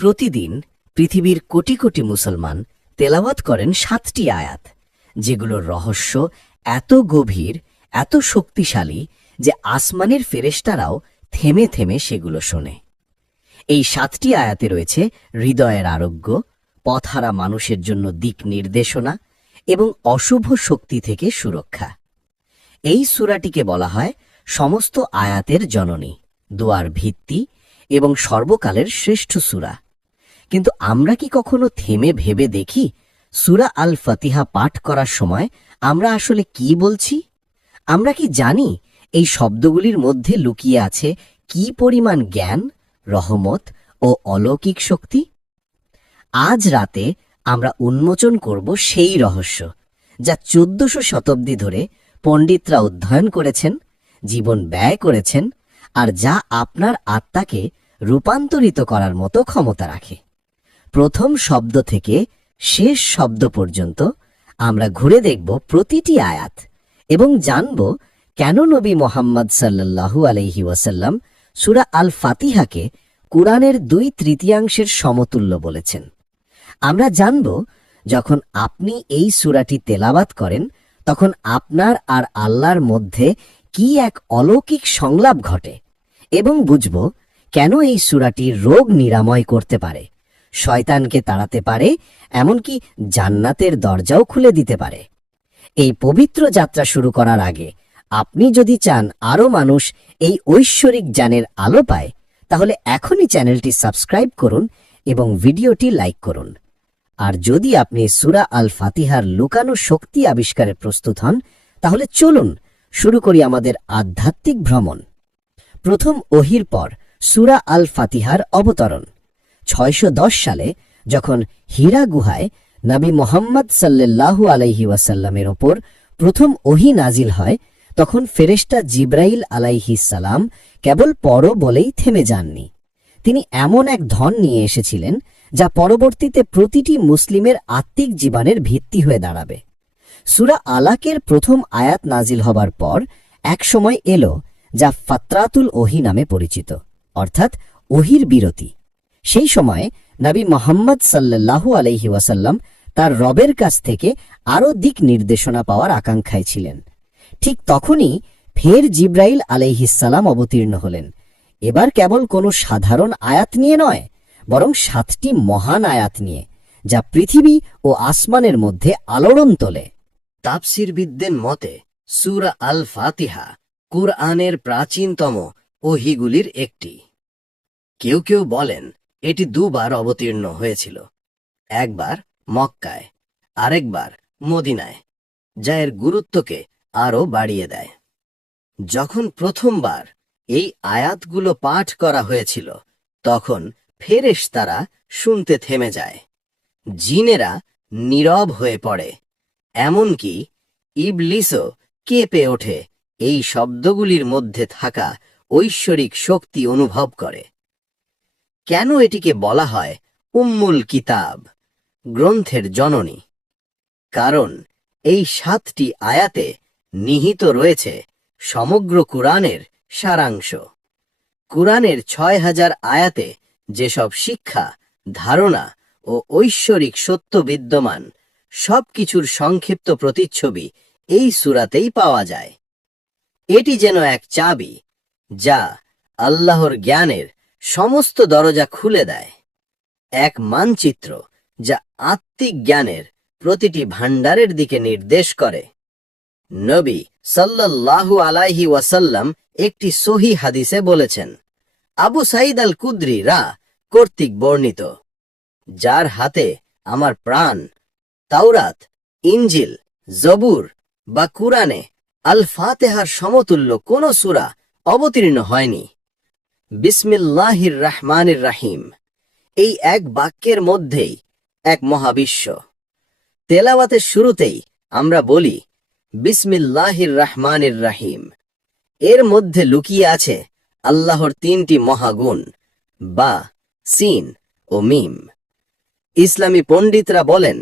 প্রতিদিন পৃথিবীর কোটি কোটি মুসলমান তেলাওয়াত করেন ৭টি আয়াত, যেগুলোর রহস্য এত গভীর, এত শক্তিশালী যে আসমানের ফেরেশতারাও থেমে থেমে সেগুলো শোনে। এই ৭টি আয়াতে রয়েছে হৃদয়ের আরোগ্য, পথহারা মানুষের জন্য দিক নির্দেশনা এবং অশুভ শক্তি থেকে সুরক্ষা। এই সূরাটিকে বলা হয় সমস্ত আয়াতের জননী, দোয়ার ভিত্তি এবং সর্বকালের শ্রেষ্ঠ সূরা। কিন্তু আমরা কি কখনো থেমে ভেবে দেখি সূরা আল ফাতিহা পাঠ করার সময় আমরা আসলে কি বলছি? আমরা কি জানি এই শব্দগুলির মধ্যে লুকিয়ে আছে কি পরিমাণ জ্ঞান, রহমত ও অলৌকিক শক্তি? আজ রাতে আমরা উন্মোচন করব সেই রহস্য যা ১৪০০ শতাব্দী ধরে পণ্ডিতরা অধ্যয়ন করেছেন, জীবন ব্যয় করেছেন, আর যা আপনার আত্মাকে রূপান্তরিত করার মতো ক্ষমতা রাখে। প্রথম শব্দ থেকে শেষ শব্দ পর্যন্ত আমরা ঘুরে দেখব প্রতিটি আয়াত এবং জানব কেন নবী মুহাম্মদ সাল্লাল্লাহু আলাইহি ওয়াসাল্লাম সূরা আল ফাতিহাকে কুরআনের ২/৩ সমতুল্য বলেছেন। আমরা জানব যখন আপনি এই সূরাটি তেলাওয়াত করেন তখন আপনার আর আল্লাহর মধ্যে কি এক অলৌকিক সংলাপ ঘটে, এবং বুঝব কেন এই সূরাটি রোগ নিরাময় করতে পারে, শয়তানকে তাড়াতে পারে, এমনকি জান্নাতের দরজাও খুলে দিতে পারে। এই পবিত্র যাত্রা শুরু করার আগে আপনি যদি চান আরও মানুষ এই ঐশ্বরিক জ্ঞানের আলো পায়, তাহলে এখনই চ্যানেলটি সাবস্ক্রাইব করুন এবং ভিডিওটি লাইক করুন। আর যদি আপনি সূরা আল ফাতিহার লুকানো শক্তি আবিষ্কারে প্রস্তুত হন, তাহলে চলুন শুরু করি আমাদের আধ্যাত্মিক ভ্রমণ। প্রথম ওহির পর সূরা আল ফাতিহার অবতরণ। ৬১০ সালে যখন হীরা গুহায় নবী মুহাম্মদ সাল্লাল্লাহু আলাইহি ওয়াসাল্লামের ওপর প্রথম ওহী নাজিল হয়, তখন ফেরেশতা জিবরাইল আলাইহিস সালাম কেবল পড়ো বলেই থেমে যাননি। তিনি এমন এক ধন নিয়ে এসেছিলেন যা পরবর্তীতে প্রতিটি মুসলিমের আত্মিক জীবনের ভিত্তি হয়ে দাঁড়াবে। সূরা আলাকের প্রথম আয়াত নাজিল হবার পর এক সময় এলো যা ফাতরাতুল ওহী নামে পরিচিত, অর্থাৎ ওহীর বিরতি। সেই সময়ে নবী মুহাম্মদ সাল্লাল্লাহু আলাইহি ওয়াসাল্লাম তার রবের কাছ থেকে আরও দিক নির্দেশনা পাওয়ার আকাঙ্ক্ষায় ছিলেন। ঠিক তখনই ফের জিবরাইল আলাইহিস সালাম অবতীর্ণ হলেন, এবার কেবল কোনো সাধারণ আয়াত নিয়ে নয়, বরং ৭টি মহান আয়াত নিয়ে, যা পৃথিবী ও আসমানের মধ্যে আলোড়ন তোলে। তাফসীরবিদদের মতে সূরা আল ফাতিহা কুরআনের প্রাচীনতম ওহীগুলির একটি। কেউ কেউ বলেন এটি দুবার অবতীর্ণ হয়েছিল, একবার মক্কায়, আরেকবার মদিনায়, যা এর গুরুত্বকে আরও বাড়িয়ে দেয়। যখন প্রথমবার এই আয়াতগুলো পাঠ করা হয়েছিল, তখন ফেরেশতারা শুনতে থেমে যায়, জিনেরা নীরব হয়ে পড়ে, এমনকি ইবলিসও কেঁপে ওঠে এই শব্দগুলির মধ্যে থাকা ঐশ্বরিক শক্তি অনুভব করে। কেন এটিকে বলা হয় উম্মুল কিতাব, গ্রন্থের জননী? কারণ এই ৭টি আয়াতে নিহিত রয়েছে সমগ্র কুরআনের সারাংশ। কুরআনের ৬০০০ আয়াতে যেসব শিক্ষা, ধারণা ও ঐশ্বরিক সত্য বিদ্যমান, সবকিছুর সংক্ষিপ্ত প্রতিচ্ছবি এই সূরাতেই পাওয়া যায়। এটি যেন এক চাবি যা আল্লাহর জ্ঞানের সমস্ত দরজা খুলে দেয়, এক মানচিত্র যা আত্মিক জ্ঞানের প্রতিটি ভাণ্ডারের দিকে নির্দেশ করে। নবী সাল্লাল্লাহু আলাইহি ওয়াসাল্লাম একটি সহিহ হাদিসে বলেছেন, আবু সাঈদ আল কুদরি কর্তৃক বর্ণিত, যার হাতে আমার প্রাণ, তাওরাত, ইনজিল, জবুর বা কুরআনে আল ফাতিহার সমতুল্য কোন সূরা অবতীর্ণ হয়নি। বিসমিল্লাহির রহমানির রহিম, এই এক বাক্যের মধ্যেই এক মহাবিশ্ব। তেলাওয়াতের শুরুতেই আমরা বলি বিসমিল্লাহির রহমানির রহিম। এর মধ্যে লুকিয়ে আছে আল্লাহর ৩টি মহাগুণ, বা, সিন ও মিম। ইসলামী পণ্ডিতরা বলেন,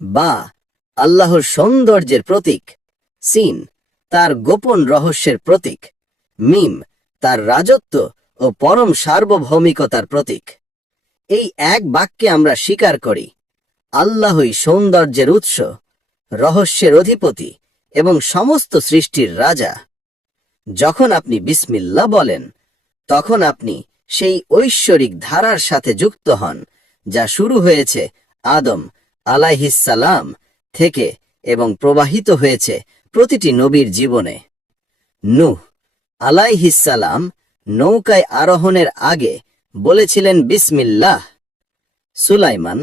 বা আল্লাহর সৌন্দর্যের প্রতীক, সিন তার গোপন রহস্যের প্রতীক, মিম তার রাজত্ব ও পরম সার্বভৌমিকতার প্রতীক। এই এক বাক্যে আমরা স্বীকার করি, আল্লাহই সৌন্দর্যের উৎস, রহস্যের অধিপতি এবং সমস্ত সৃষ্টির রাজা। যখন আপনি বিসমিল্লাহ বলেন, তখন আপনি সেই ঐশ্বরিক ধারার সাথে যুক্ত হন যা শুরু হয়েছে আদম আলাইহিসসালাম থেকে এবং প্রবাহিত হয়েছে প্রতিটি নবীর জীবনে। নূহ আলাইহিসসালাম নৌকায় আরোহণের আগে বলেছিলেন বিসমিল্লাহ। সুলাইমান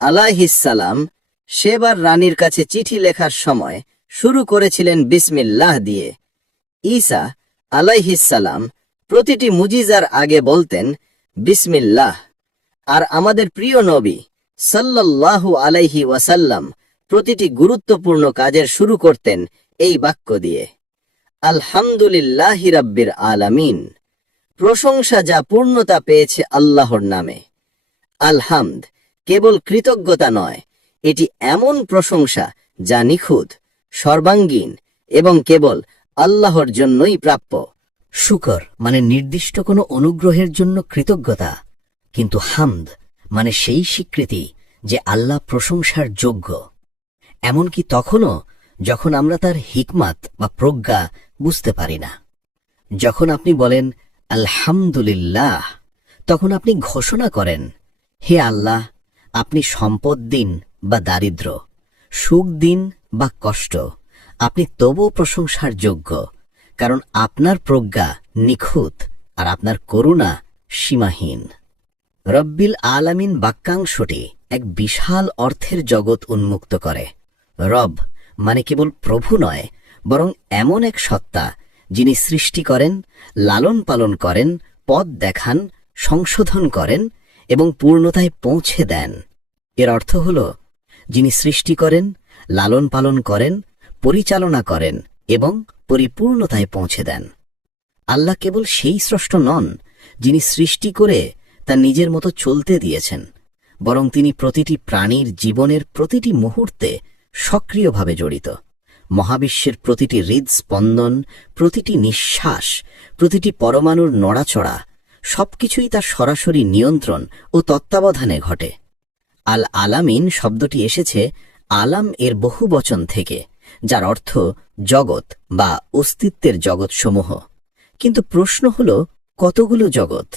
আলাইহিসসালাম সেবার রানীর কাছে চিঠি লেখার সময় শুরু করেছিলেন বিসমিল্লাহ দিয়ে। ঈসা আলাইহিসসালাম প্রতিটি মুজিজার আগে বলতেন বিসমিল্লাহ। আর আমাদের প্রিয় নবী সাল্লাল্লাহু আলাইহি ওয়াসাল্লাম প্রতিটি গুরুত্বপূর্ণ কাজের শুরু করতেন এই বাক্য দিয়ে, আলহামদুলিল্লাহি রাব্বিল আলামিন। প্রশংসা যা পূর্ণতা পেয়েছে আল্লাহর নামে। আলহামদ কেবল কৃতজ্ঞতা নয়, এটি এমন প্রশংসা যা নিখুঁত, সর্বাঙ্গীন এবং কেবল আল্লাহর জন্যই প্রাপ্য। শুকর মানে নির্দিষ্ট কোনো অনুগ্রহের জন্য কৃতজ্ঞতা, কিন্তু হামদ মানে সেই স্বীকৃতি যে আল্লাহ প্রশংসার যোগ্য, এমনকি তখনও যখন আমরা তার হিকমাত বা প্রজ্ঞা বুঝতে পারি না। যখন আপনি বলেন আলহামদুলিল্লাহ, তখন আপনি ঘোষণা করেন, হে আল্লাহ, আপনি সম্পদ দিন বা দারিদ্র, সুখ দিন বা কষ্ট, আপনি তবুও প্রশংসার যোগ্য, কারণ আপনার প্রজ্ঞা নিখুঁত আর আপনার করুণা সীমাহীন। রব্বিল আলামিন বাক্যাংশটি এক বিশাল অর্থের জগৎ উন্মুক্ত করে। রব মানে কেবল প্রভু নয়, বরং এমন এক সত্তা যিনি সৃষ্টি করেন, লালন পালন করেন, পথ দেখান, সংশোধন করেন এবং পূর্ণতায় পৌঁছে দেন। এর অর্থ হল, যিনি সৃষ্টি করেন, লালন পালন করেন, পরিচালনা করেন এবং পরিপূর্ণতায় পৌঁছে দেন। আল্লাহ কেবল সেই স্রষ্টা নন যিনি সৃষ্টি করে তা নিজের মতো চলতে দিয়েছেন, বরং তিনি প্রতিটি প্রাণীর জীবনের প্রতিটি মুহূর্তে সক্রিয়ভাবে জড়িত। মহাবিশ্বের প্রতিটি হৃদস্পন্দন, প্রতিটি নিঃশ্বাস, প্রতিটি পরমাণুর নড়াচড়া সবকিছুই তার সরাসরি নিয়ন্ত্রণ ও তত্ত্বাবধানে ঘটে। আল আলামিন শব্দটি এসেছে আলাম এর বহু বচন থেকে, যার অর্থ জগৎ বা অস্তিত্বের জগৎসমূহ। কিন্তু প্রশ্ন হল, কতগুলো জগৎ?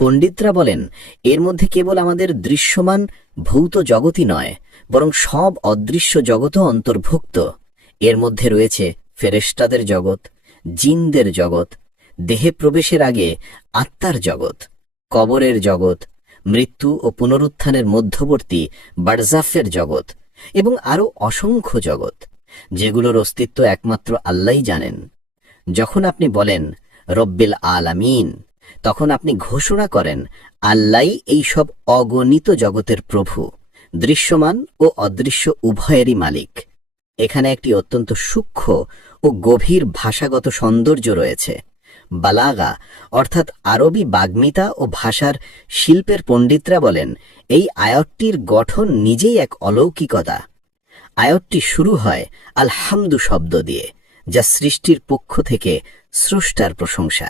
পণ্ডিতরা বলেন, এর মধ্যে কেবল আমাদের দৃশ্যমান ভৌত জগতই নয়, বরং সব অদৃশ্য জগৎও অন্তর্ভুক্ত। এর মধ্যে রয়েছে ফেরেশতাদের জগৎ, জিনদের জগৎ, দেহে প্রবেশের আগে আত্মার জগৎ, কবরের জগৎ, মৃত্যু ও পুনরুত্থানের মধ্যবর্তী বারজাফের জগৎ এবং আরও অসংখ্য জগৎ, যেগুলোর অস্তিত্ব একমাত্র আল্লাহই জানেন। যখন আপনি বলেন রব্বিল আলামিন, তখন আপনি ঘোষণা করেন আল্লাহই এই সব অগণিত জগতের প্রভু, দৃশ্যমান ও অদৃশ্য উভয়েরই মালিক। এখানে একটি অত্যন্ত সূক্ষ্ম ও গভীর ভাষাগত সৌন্দর্য রয়েছে। বালাগা অর্থাৎ আরবি বাগ্মিতা ও ভাষার শিল্পের পণ্ডিতরা বলেন, এই আয়াতটির গঠন নিজেই এক অলৌকিকতা। আয়াতটি শুরু হয় আলহামদু শব্দ দিয়ে, যা সৃষ্টির পক্ষ থেকে স্রষ্টার প্রশংসা।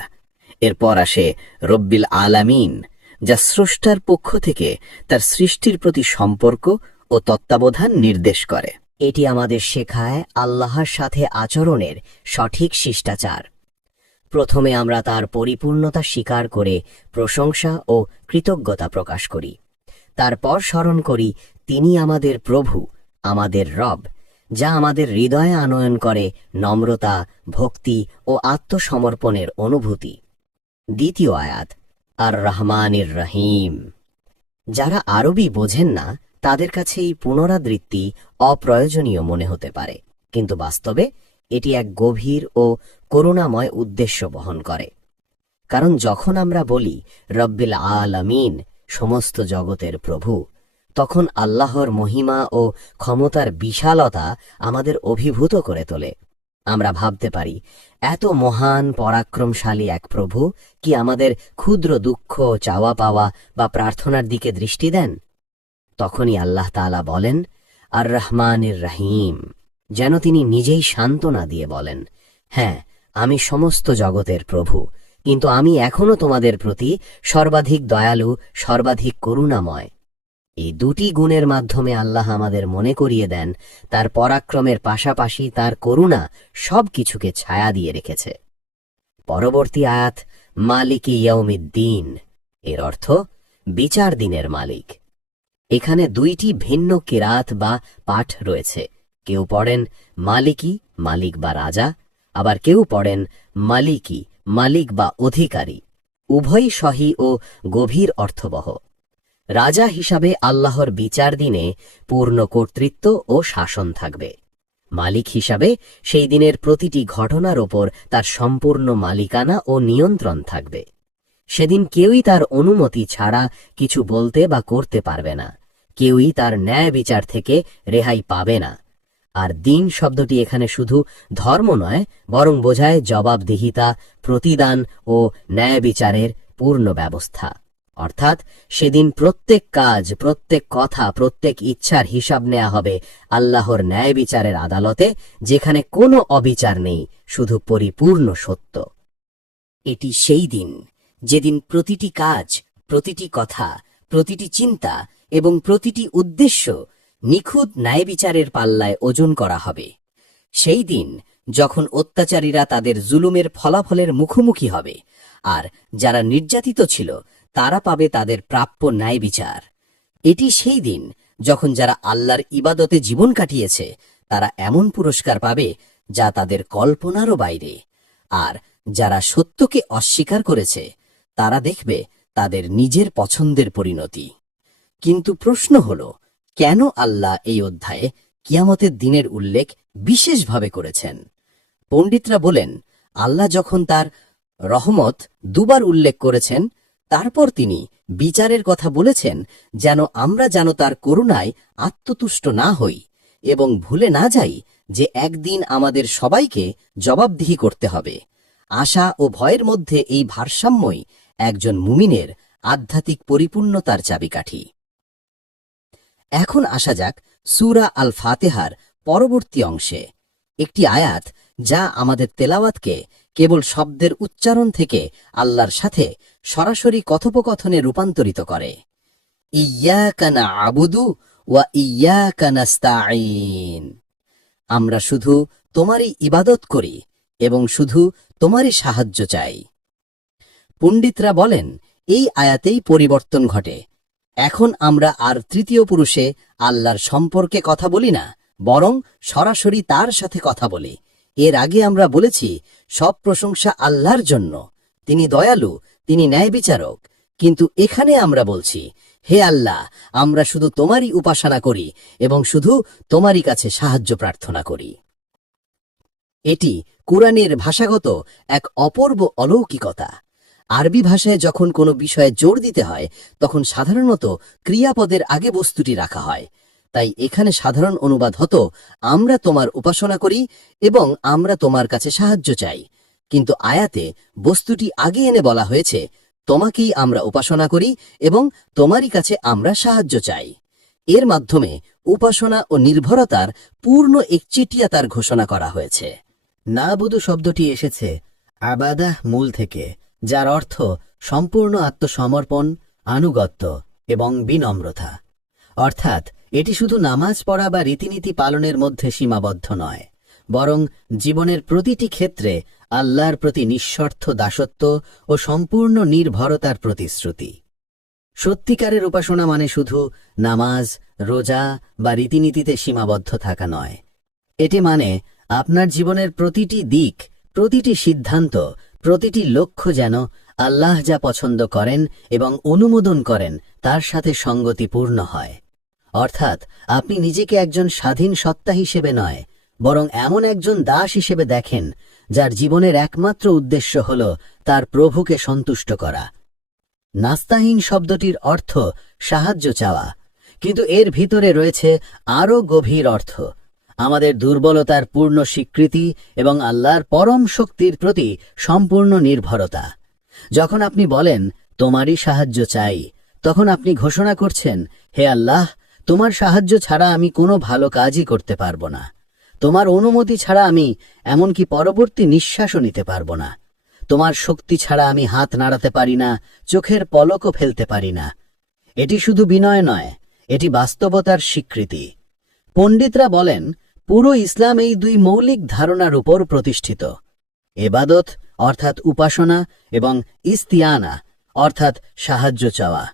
এরপর আসে রব্বিল আলামিন, যা স্রষ্টার পক্ষ থেকে তার সৃষ্টির প্রতি সম্পর্ক ও তত্ত্বাবধান নির্দেশ করে। এটি আমাদের শেখায় আল্লাহর সাথে আচরণের সঠিক শিষ্টাচার। প্রথমে আমরা তার পরিপূর্ণতা স্বীকার করে প্রশংসা ও কৃতজ্ঞতা প্রকাশ করি। তারপর স্মরণ করি তিনি আমাদের প্রভু, আমাদের রব, যা আমাদের হৃদয়ে আনয়ন করে নম্রতা, ভক্তি ও আত্মসমর্পণের অনুভূতি। দ্বিতীয় আয়াত, আর রহমানির রহিম। যারা আরবি বোঝেন না তাদের কাছে এই পুনরাবৃত্তি অপ্রয়োজনীয় মনে হতে পারে, কিন্তু বাস্তবে এটি এক গভীর ও করুণাময় উদ্দেশ্য বহন করে। কারণ যখন আমরা বলি রব্বিল আলামিন, সমস্ত জগতের প্রভু, তখন আল্লাহর মহিমা ও ক্ষমতার বিশালতা আমাদের অভিভূত করে তোলে। আমরা ভাবতে পারি, এত মহান পরাক্রমশালী এক প্রভু কি আমাদের ক্ষুদ্র দুঃখ, চাওয়া পাওয়া বা প্রার্থনার দিকে দৃষ্টি দেন? তখনই আল্লাহ তাআলা বলেন আর রহমানির রহিম, যেন তিনি নিজেই সান্ত্বনা দিয়ে বলেন, হ্যাঁ, আমি সমস্ত জগতের প্রভু, কিন্তু আমি এখনো তোমাদের প্রতি সর্বাধিক দয়ালু, সর্বাধিক করুণাময়। এই দুটি গুণের মাধ্যমে আল্লাহ আমাদের মনে করিয়ে দেন তার পরাক্রমের পাশাপাশি তার করুণা সবকিছুকে ছায়া দিয়ে রেখেছে। পরবর্তী আয়াত মালিকি ইয়াউমিদ্দিন, এর অর্থ বিচার দিনের মালিক। এখানে দুইটি ভিন্ন কিরাত বা পাঠ রয়েছে। কেউ পড়েন মালিকি, মালিক বা রাজা, আবার কেউ পড়েন মালিকি, মালিক বা অধিকারী। উভয়ই সহি ও গভীর অর্থবহ। রাজা হিসাবে আল্লাহর বিচার দিনে পূর্ণ কর্তৃত্ব ও শাসন থাকবে। মালিক হিসাবে সেই দিনের প্রতিটি ঘটনার ওপর তার সম্পূর্ণ মালিকানা ও নিয়ন্ত্রণ থাকবে। সেদিন কেউই তার অনুমতি ছাড়া কিছু বলতে বা করতে পারবে না, কেউই তার ন্যায় বিচার থেকে রেহাই পাবে না। আর দিন শব্দটি এখানে শুধু ধর্ম নয়, বরং বোঝায় জবাবদিহিতা, প্রতিদান ও ন্যায় বিচারের পূর্ণ ব্যবস্থা। অর্থাৎ সেদিন প্রত্যেক কাজ, প্রত্যেক কথা, প্রত্যেক ইচ্ছার হিসাব নেওয়া হবে আল্লাহর ন্যায় বিচারের আদালতে, যেখানে কোনো অবিচার নেই, শুধু পরিপূর্ণ সত্য। এটি সেই দিন যেদিন প্রতিটি কাজ, প্রতিটি কথা, প্রতিটি চিন্তা এবং প্রতিটি উদ্দেশ্য নিখুঁত ন্যায় বিচারের পাল্লায় ওজন করা হবে। সেই দিন যখন অত্যাচারীরা তাদের জুলুমের ফলাফলের মুখোমুখি হবে, আর যারা নির্যাতিত ছিল তারা পাবে তাদের প্রাপ্য ন্যায় বিচার। এটি সেই দিন যখন যারা আল্লাহর ইবাদতে জীবন কাটিয়েছে তারা এমন পুরস্কার পাবে যা তাদের কল্পনারও বাইরে, আর যারা সত্যকে অস্বীকার করেছে তারা দেখবে তাদের নিজের পছন্দের পরিণতি। কিন্তু প্রশ্ন হল, কেন আল্লাহ এই অধ্যায়ে কিয়ামতের দিনের উল্লেখ বিশেষভাবে করেছেন? পণ্ডিতরা বলেন, আল্লাহ যখন তার রহমত দুবার উল্লেখ করেছেন, তারপর তিনি বিচারের কথা বলেছেন আমরা যেন তার করুণায় আত্মতুষ্ট না হই এবং ভুলে না যাই যে একদিন আমাদের সবাইকে জবাবদিহি করতে হবে। আশা ও ভয়ের মধ্যে এই ভারসাম্যই একজন মুমিনের আধ্যাত্মিক পরিপূর্ণতার চাবিকাঠি। এখন আসা যাক সূরা আল ফাতিহার পরবর্তী অংশে, একটি আয়াত যা আমাদের তেলাওয়াতকে কেবল শব্দের উচ্চারণ থেকে আল্লাহর সাথে সরাসরি কথোপকথনে রূপান্তরিত করে। ইয়্যাকা না'বুদু ওয়া ইয়্যাকা নাস্তাঈন, আমরা শুধু তোমারই ইবাদত করি এবং শুধু তোমারই সাহায্য চাই। পণ্ডিতরা বলেন, এই আয়াতেই পরিবর্তন ঘটে। এখন আমরা আর তৃতীয় পুরুষে আল্লাহর সম্পর্কে কথা বলি না, বরং সরাসরি তার সাথে কথা বলি। এর আগে আমরা বলেছি সব প্রশংসা আল্লাহর জন্য, তিনি দয়ালু, তিনি ন্যায় বিচারক। কিন্তু এখানে আমরা বলছি, হে আল্লাহ, আমরা শুধু তোমারই উপাসনা করি এবং শুধু তোমারই কাছে সাহায্য প্রার্থনা করি। এটি কুরআনের ভাষাগত এক অপূর্ব অলৌকিকতা। আরবি ভাষায় যখন কোনো বিষয়ে জোর দিতে হয় তখন সাধারণত ক্রিয়াপদের আগে বস্তুটি রাখা হয়। তাই এখানে সাধারণ অনুবাদ হতো, আমরা তোমার উপাসনা করি এবং আমরা তোমার কাছে সাহায্য চাই। কিন্তু আয়াতে বস্তুটি আগে এনে বলা হয়েছে, তোমাকেই আমরা উপাসনা করি এবং তোমারই কাছে আমরা সাহায্য চাই। এর মাধ্যমে উপাসনা ও নির্ভরতার পূর্ণ একচেটিয়াতার ঘোষণা করা হয়েছে। নাবুদু শব্দটি এসেছে আবাদাহ মূল থেকে, যার অর্থ সম্পূর্ণ আত্মসমর্পণ, আনুগত্য এবং বিনম্রতা। অর্থাৎ এটি শুধু নামাজ পড়া বা রীতিনীতি পালনের মধ্যে সীমাবদ্ধ নয়, বরং জীবনের প্রতিটি ক্ষেত্রে আল্লাহর প্রতি নিঃস্বার্থ দাসত্ব ও সম্পূর্ণ নির্ভরতার প্রতিশ্রুতি। সত্যিকারের উপাসনা মানে শুধু নামাজ, রোজা বা রীতিনীতিতে সীমাবদ্ধ থাকা নয়। এটি মানে আপনার জীবনের প্রতিটি দিক, প্রতিটি সিদ্ধান্ত, প্রতিটি লক্ষ্য যেন আল্লাহ যা পছন্দ করেন এবং অনুমোদন করেন তার সাথে সঙ্গতিপূর্ণ হয়। অর্থাৎ আপনি নিজেকে একজন স্বাধীন সত্তা হিসেবে নয়, বরং এমন একজন দাস হিসেবে দেখেন যার জীবনের একমাত্র উদ্দেশ্য হল তার প্রভুকে সন্তুষ্ট করা। নাস্তাহীন শব্দটির অর্থ সাহায্য চাওয়া, কিন্তু এর ভিতরে রয়েছে আরও গভীর অর্থ, আমাদের দুর্বলতার পূর্ণ স্বীকৃতি এবং আল্লাহর পরম শক্তির প্রতি সম্পূর্ণ নির্ভরতা। যখন আপনি বলেন তোমারই সাহায্য চাই, তখন আপনি ঘোষণা করছেন, হে আল্লাহ, তোমার সাহায্য ছাড়া আমি কোনো ভালো কাজই করতে পারব না। তোমার অনুমতি ছাড়া আমি এমনকি পরবর্তী নিঃশ্বাসও নিতে পারব না। তোমার শক্তি ছাড়া আমি হাত নাড়াতে পারি না, চোখের পলকও ফেলতে পারি না। এটি শুধু বিনয় নয়, এটি বাস্তবতার স্বীকৃতি। পণ্ডিতরা বলেন, পুরো ইসলাম এই দুই মৌলিক ধারণার উপর প্রতিষ্ঠিত। এবাদত অর্থাৎ উপাসনা এবং ইস্তিয়ানা অর্থাৎ সাহায্য চাওয়া।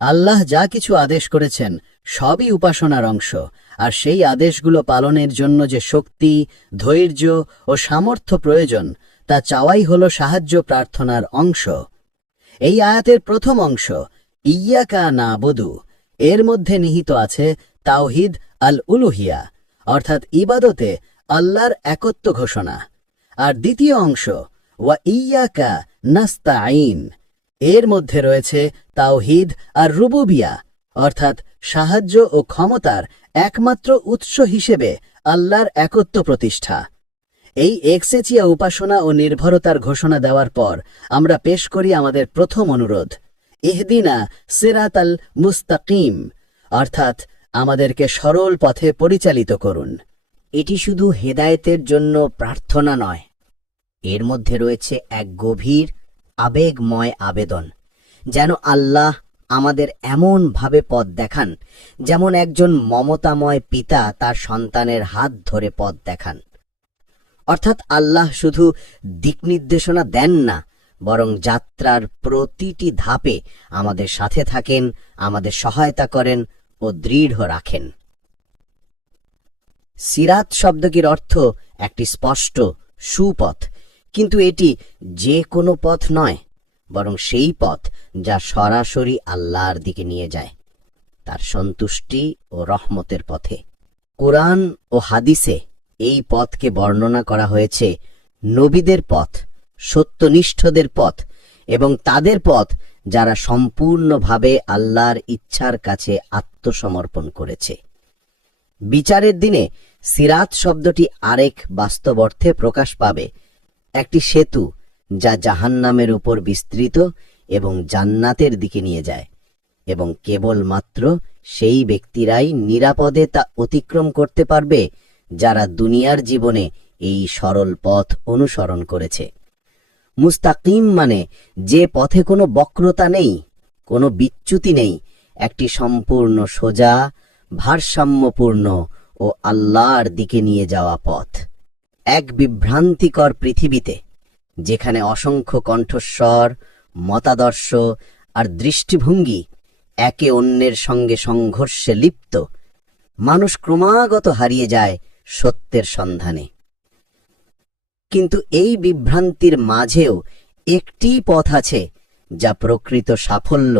আল্লাহ যা কিছু আদেশ করেছেন সবই উপাসনার অংশ, আর সেই আদেশগুলো পালনের জন্য যে শক্তি, ধৈর্য ও সামর্থ্য প্রয়োজন তা চাওয়াই হল সাহায্য প্রার্থনার অংশ। এই আয়াতের প্রথম অংশ ইয়াকা নাবুদু, এর মধ্যে নিহিত আছে তাওহিদ আল উলুহিয়া অর্থাৎ ইবাদতে আল্লাহর একত্ব ঘোষণা। আর দ্বিতীয় অংশ ওয়া ইয়াকা নাস্তাঈন, এর মধ্যে রয়েছে তাওহিদ আর রুবুবিয়া অর্থাৎ সাহায্য ও ক্ষমতার একমাত্র উৎস হিসেবে আল্লাহর একত্ব প্রতিষ্ঠা। এই একসেচিয়া উপাসনা ও নির্ভরতার ঘোষণা দেওয়ার পর আমরা পেশ করি আমাদের প্রথম অনুরোধ, ইহদিনা সিরাতাল মুস্তাকিম, অর্থাৎ আমাদেরকে সরল পথে পরিচালিত করুন। এটি শুধু হেদায়েতের জন্য প্রার্থনা নয়, এর মধ্যে রয়েছে এক গভীর আবেগময় আবেদন, যেন আল্লাহ আমাদের এমন ভাবে পথ দেখান যেমন একজন মমতাময় পিতা তার সন্তানের হাত ধরে পথ দেখান। অর্থাৎ আল্লাহ শুধু দিকনির্দেশনা দেন না, বরং যাত্রার প্রতিটি ধাপে আমাদের সাথে থাকেন, আমাদের সহায়তা করেন ও দৃঢ় রাখেন। সিরাত শব্দটির অর্থ একটি স্পষ্ট সুপথ, কিন্তু এটি যে কোনো পথ নয়, বরং সেই পথ যা সরাসরি আল্লাহর দিকে নিয়ে যায়, তার সন্তুষ্টি ও রহমতের পথে। কোরআন ও হাদিসে এই পথকে বর্ণনা করা হয়েছে নবীদের পথ, সত্যনিষ্ঠদের পথ এবং তাদের পথ যারা সম্পূর্ণভাবে আল্লাহর ইচ্ছার কাছে আত্মসমর্পণ করেছে। বিচারের দিনে সিরাত শব্দটি আরেক বাস্তব অর্থে প্রকাশ পাবে, একটি সেতু যা জাহান্নামের উপর বিস্তৃত এবং জান্নাতের দিকে নিয়ে যায়, এবং কেবলমাত্র সেই ব্যক্তিরাই নিরাপদে তা অতিক্রম করতে পারবে যারা দুনিয়ার জীবনে এই সরল পথ অনুসরণ করেছে। মুস্তাকিম মানে যে পথে কোনো বক্রতা নেই, কোনো বিচ্যুতি নেই, একটি সম্পূর্ণ সোজা, ভারসাম্যপূর্ণ ও আল্লাহর দিকে নিয়ে যাওয়া পথ। এক বিভ্রান্তিকর পৃথিবীতে, যেখানে অসংখ্য কণ্ঠস্বর, মতাদর্শ আর দৃষ্টিভঙ্গি একে অন্যের সঙ্গে সংঘর্ষে লিপ্ত, মানুষ ক্রমাগত হারিয়ে যায় সত্যের সন্ধানে। কিন্তু এই বিভ্রান্তির মাঝেও একটি পথ আছে যা প্রকৃত সাফল্য,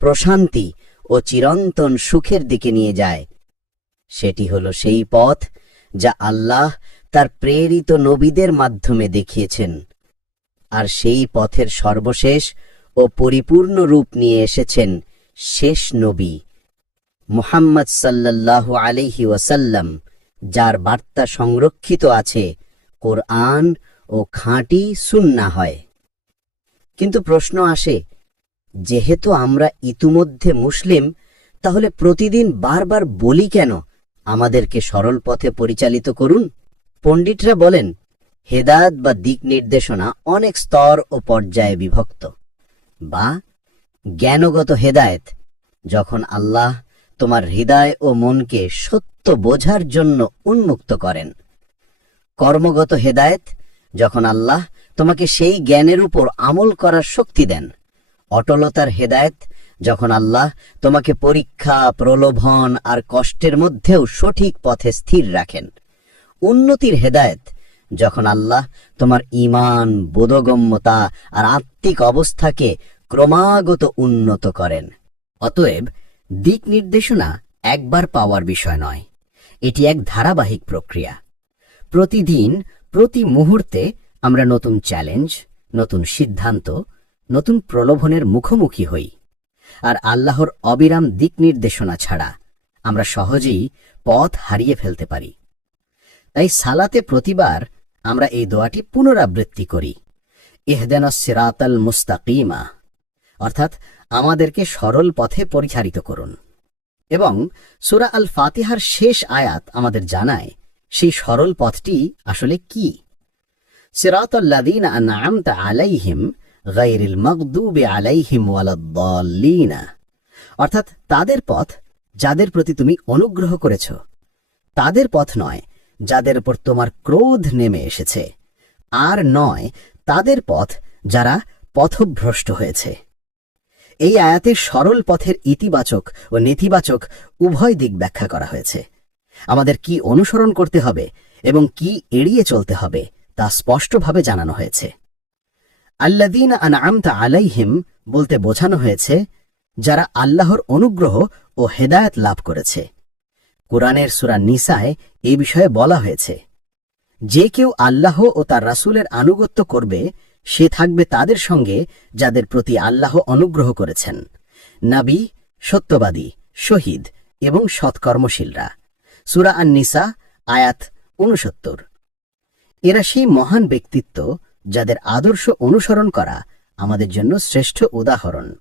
প্রশান্তি ও চিরন্তন সুখের দিকে নিয়ে যায়। সেটি হলো সেই পথ যা আল্লাহ তার প্রেরিত নবীদের মাধ্যমে দেখিয়েছেন, আর সেই পথের সর্বশেষ ও পরিপূর্ণ রূপ নিয়ে এসেছেন শেষ নবী মুহাম্মদ সাল্লাল্লাহু আলাইহি ওয়াসাল্লাম, যার বার্তা সংরক্ষিত আছে কোরআন ও খাঁটি সুন্নাহ হয়। কিন্তু প্রশ্ন আসে, যেহেতু আমরা ইতিমধ্যে মুসলিম, তাহলে প্রতিদিন বারবার বলি কেন আমাদেরকে সরল পথে পরিচালিত করুন? পণ্ডিতরা বলেন, হেদায়েত বা দিক নির্দেশনা অনেক স্তর ও পর্যায়ে বিভক্ত। বা জ্ঞানগত হেদায়েত, যখন আল্লাহ তোমার হৃদয় ও মনকে সত্য বোঝার জন্য উন্মুক্ত করেন। কর্মগত হেদায়েত, যখন আল্লাহ তোমাকে সেই জ্ঞানের উপর আমল করার শক্তি দেন। অটলতার হেদায়েত, যখন আল্লাহ তোমাকে পরীক্ষা, প্রলোভন আর কষ্টের মধ্যেও সঠিক পথে স্থির রাখেন। উন্নতির হেদায়েত, যখন আল্লাহ তোমার ঈমান, বোধগম্যতা আর আত্মিক অবস্থাকে ক্রমাগত উন্নত করেন। অতএব দিক নির্দেশনা একবার পাওয়ার বিষয় নয়, এটি এক ধারাবাহিক প্রক্রিয়া। প্রতিদিন, প্রতি মুহূর্তে আমরা নতুন চ্যালেঞ্জ, নতুন সিদ্ধান্ত, নতুন প্রলোভনের মুখোমুখি হই। আর আল্লাহর অবিরাম দিক নির্দেশনা ছাড়া আমরা সহজেই পথ হারিয়ে ফেলতে পারি। তাই সালাতে প্রতিবার আমরা এই দোয়াটি পুনরাবৃত্তি করি, ইহদিনাস সিরাতাল মুস্তাকিমা, অর্থাৎ আমাদেরকে সরল পথে পরিচালিত করুন। এবং সূরা আল ফাতিহার শেষ আয়াত আমাদের জানায় সেই সরল পথটি আসলে কি। সিরাতাল্লাযীনা আন'আমতা আলাইহিম গায়রিল মাগদুবি আলাইহিম ওয়ালাদ-দাল্লিন, অর্থাৎ তাদের পথ যাদের প্রতি তুমি অনুগ্রহ করেছ, তাদের পথ নয় যাদের উপর তোমার ক্রোধ নেমে এসেছে, আর নয় তাদের পথ যারা পথভ্রষ্ট হয়েছে। এই আয়াতে সরল পথের ইতিবাচক ও নেতিবাচক উভয় দিক ব্যাখ্যা করা হয়েছে। আমাদের কি অনুসরণ করতে হবে এবং কি এড়িয়ে চলতে হবে তা স্পষ্টভাবে জানানো হয়েছে। আল্লাযীনা আন'আমতা আলাইহিম বলতে বোঝানো হয়েছে যারা আল্লাহর অনুগ্রহ ও হেদায়েত লাভ করেছে। কুরআনের সূরা নিসায় এই বিষয়ে বলা হয়েছে, যে কেউ আল্লাহ ও তার রাসূলের আনুগত্য করবে সে থাকবে তাদের সঙ্গে যাদের প্রতি আল্লাহ অনুগ্রহ করেছেন, নবী, সত্যবাদী, শহীদ এবং সৎকর্মশীলরা। সূরা আন-নিসা আয়াত ৬৯। এরা সেই মহান ব্যক্তিত্ব যাদের আদর্শ অনুসরণ করা আমাদের জন্য শ্রেষ্ঠ উদাহরণ,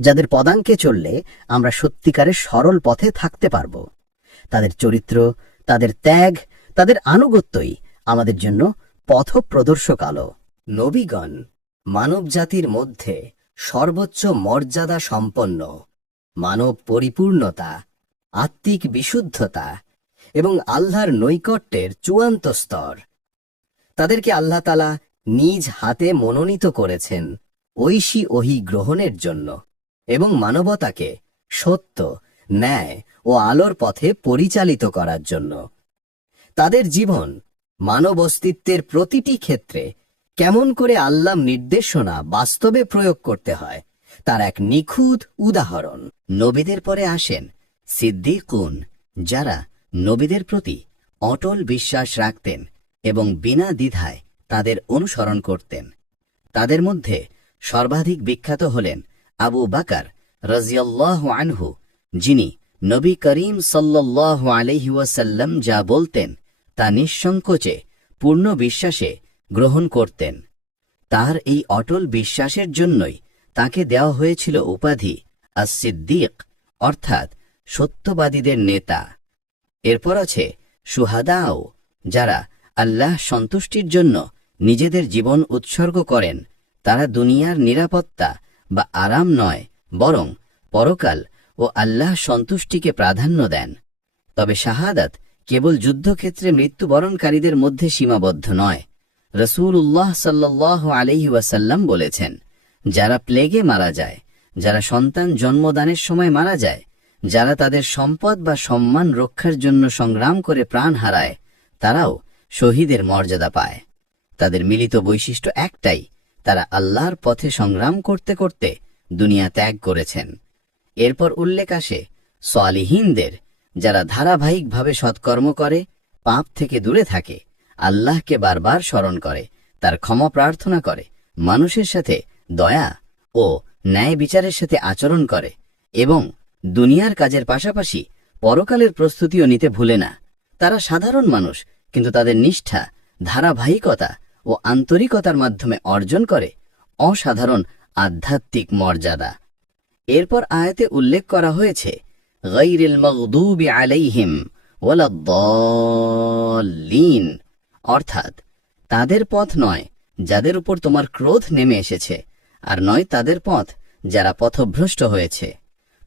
যাদের পদাঙ্কে চললে আমরা সত্যিকারের সরল পথে থাকতে পারব। তাদের চরিত্র, তাদের ত্যাগ, তাদের আনুগত্যই আমাদের জন্য পথ প্রদর্শক আলো। নবীগণ মানবজাতির মধ্যে সর্বোচ্চ মর্যাদা সম্পন্ন, মানব পরিপূর্ণতা, আত্মিক বিশুদ্ধতা এবং আল্লাহর নৈকট্যের চূড়ান্ত স্তর। তাদেরকে আল্লাহ তাআলা নিজ হাতে মনোনীত করেছেন ঐশী ওহী গ্রহণের জন্য এবং মানবতাকে সত্য, ন্যায় ও আলোর পথে পরিচালিত করার জন্য। তাদের জীবন মানব অস্তিত্বের প্রতিটি ক্ষেত্রে কেমন করে আল্লাহর নির্দেশনা বাস্তবে প্রয়োগ করতে হয় তার এক নিখুঁত উদাহরণ। নবীদের পরে আসেন সিদ্দীকুন, যারা নবীদের প্রতি অটল বিশ্বাস রাখতেন এবং বিনা দ্বিধায় তাদের অনুসরণ করতেন। তাদের মধ্যে সর্বাধিক বিখ্যাত হলেন আবু বকর রাদিয়াল্লাহু আনহু, যিনি নবী করিম সাল্লাল্লাহু আলাইহি ওয়াসাল্লাম যা বলতেন তা নিঃসংকোচে পূর্ণ বিশ্বাসে গ্রহণ করতেন। তার এই অটল বিশ্বাসের জন্যই তাকে দেওয়া হয়েছিল উপাধি আস-সিদ্দীক, অর্থাৎ সত্যবাদীদের নেতা। এরপর আছে শুহাদাও, যারা আল্লাহ সন্তুষ্টির জন্য নিজেদের জীবন উৎসর্গ করেন। তারা দুনিয়ার নিরাপত্তা বা আরাম নয়, বরং পরকাল ও আল্লাহ সন্তুষ্টিকে প্রাধান্য দেন। তবে শাহাদাত কেবল যুদ্ধক্ষেত্রে মৃত্যুবরণকারীদের মধ্যে সীমাবদ্ধ নয়। রাসূলুল্লাহ সাল্লাল্লাহু আলাইহি ওয়াসাল্লাম বলেছেন, যারা প্লেগে মারা যায়, যারা সন্তান জন্মদানের সময় মারা যায়, যারা তাদের সম্পদ বা সম্মান রক্ষার জন্য সংগ্রাম করে প্রাণ হারায়, তারাও শহীদের মর্যাদা পায়। তাদের মিলিত বৈশিষ্ট্য একটাই, তারা আল্লাহর পথে সংগ্রাম করতে করতে দুনিয়া ত্যাগ করেছেন। এরপর উল্লেখ আসে সালিহিনদের, যারা ধারাবাহিকভাবে সৎকর্ম করে, পাপ থেকে দূরে থাকে, আল্লাহকে বারবার স্মরণ করে, তার ক্ষমা প্রার্থনা করে, মানুষের সাথে দয়া ও ন্যায় বিচারের সাথে আচরণ করে এবং দুনিয়ার কাজের পাশাপাশি পরকালের প্রস্তুতিও নিতে ভুলে না। তারা সাধারণ মানুষ, কিন্তু তাদের নিষ্ঠা, ধারাবাহিকতা ও আন্তরিকতার মাধ্যমে অর্জন করে অসাধারণ আধ্যাত্মিক মর্যাদা। এরপর আয়াতে উল্লেখ করা হয়েছে গায়রিল মাগদুবি আলাইহিম ওয়ালাদ-দাল্লিন, অর্থাৎ তাদের পথ নয় যাদের উপর তোমার ক্রোধ নেমে এসেছে, আর নয় তাদের পথ যারা পথভ্রষ্ট হয়েছে।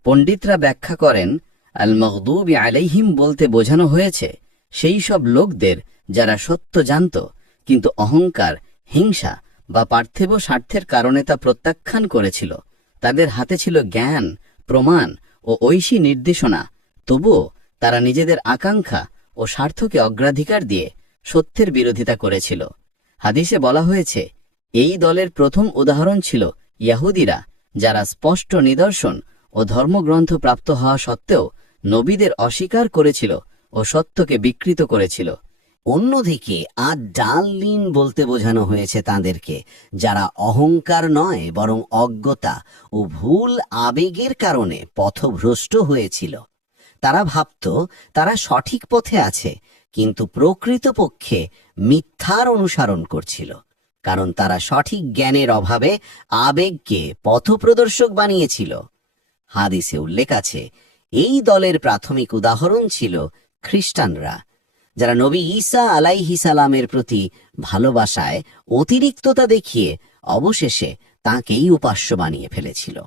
পণ্ডিতরা ব্যাখ্যা করেন, আল মাগদুবি আলাইহিম বলতে বোঝানো হয়েছে সেই সব লোকদের যারা সত্য জানত কিন্তু অহংকার, হিংসা বা পার্থিব স্বার্থের কারণে তা প্রত্যাখ্যান করেছিল। তাদের হাতে ছিল জ্ঞান, প্রমাণ ও ঐশী নির্দেশনা, তবুও তারা নিজেদের আকাঙ্ক্ষা ও স্বার্থকে অগ্রাধিকার দিয়ে সত্যের বিরোধিতা করেছিল। হাদিসে বলা হয়েছে, এই দলের প্রথম উদাহরণ ছিল ইয়াহুদিরা, যারা স্পষ্ট নিদর্শন ও ধর্মগ্রন্থ প্রাপ্ত হওয়া সত্ত্বেও নবীদের অস্বীকার করেছিল ও সত্যকে বিকৃত করেছিল। অন্যদিকে আদ-দাল্লিন বলতে বোঝানো হয়েছে তাদেরকে, যারা অহংকার নয় বরং অজ্ঞতা ও ভুল আবেগের কারণে পথভ্রষ্ট হয়েছিল। তারা ভাবত তারা সঠিক পথে আছে, কিন্তু প্রকৃতপক্ষে মিথ্যার অনুসরণ করছিল, কারণ তারা সঠিক জ্ঞানের অভাবে আবেগকে পথপ্রদর্শক বানিয়েছিল। হাদিসে উল্লেখ আছে, এই দলের প্রাথমিক উদাহরণ ছিল খ্রিস্টানরা, যারা নবী ঈসা আলাইহিস সালামের প্রতি ভালোবাসায় অতিরিক্ততা দেখিয়ে অবশেষে তাঁকেই উপাস্য বানিয়ে ফেলেছিল।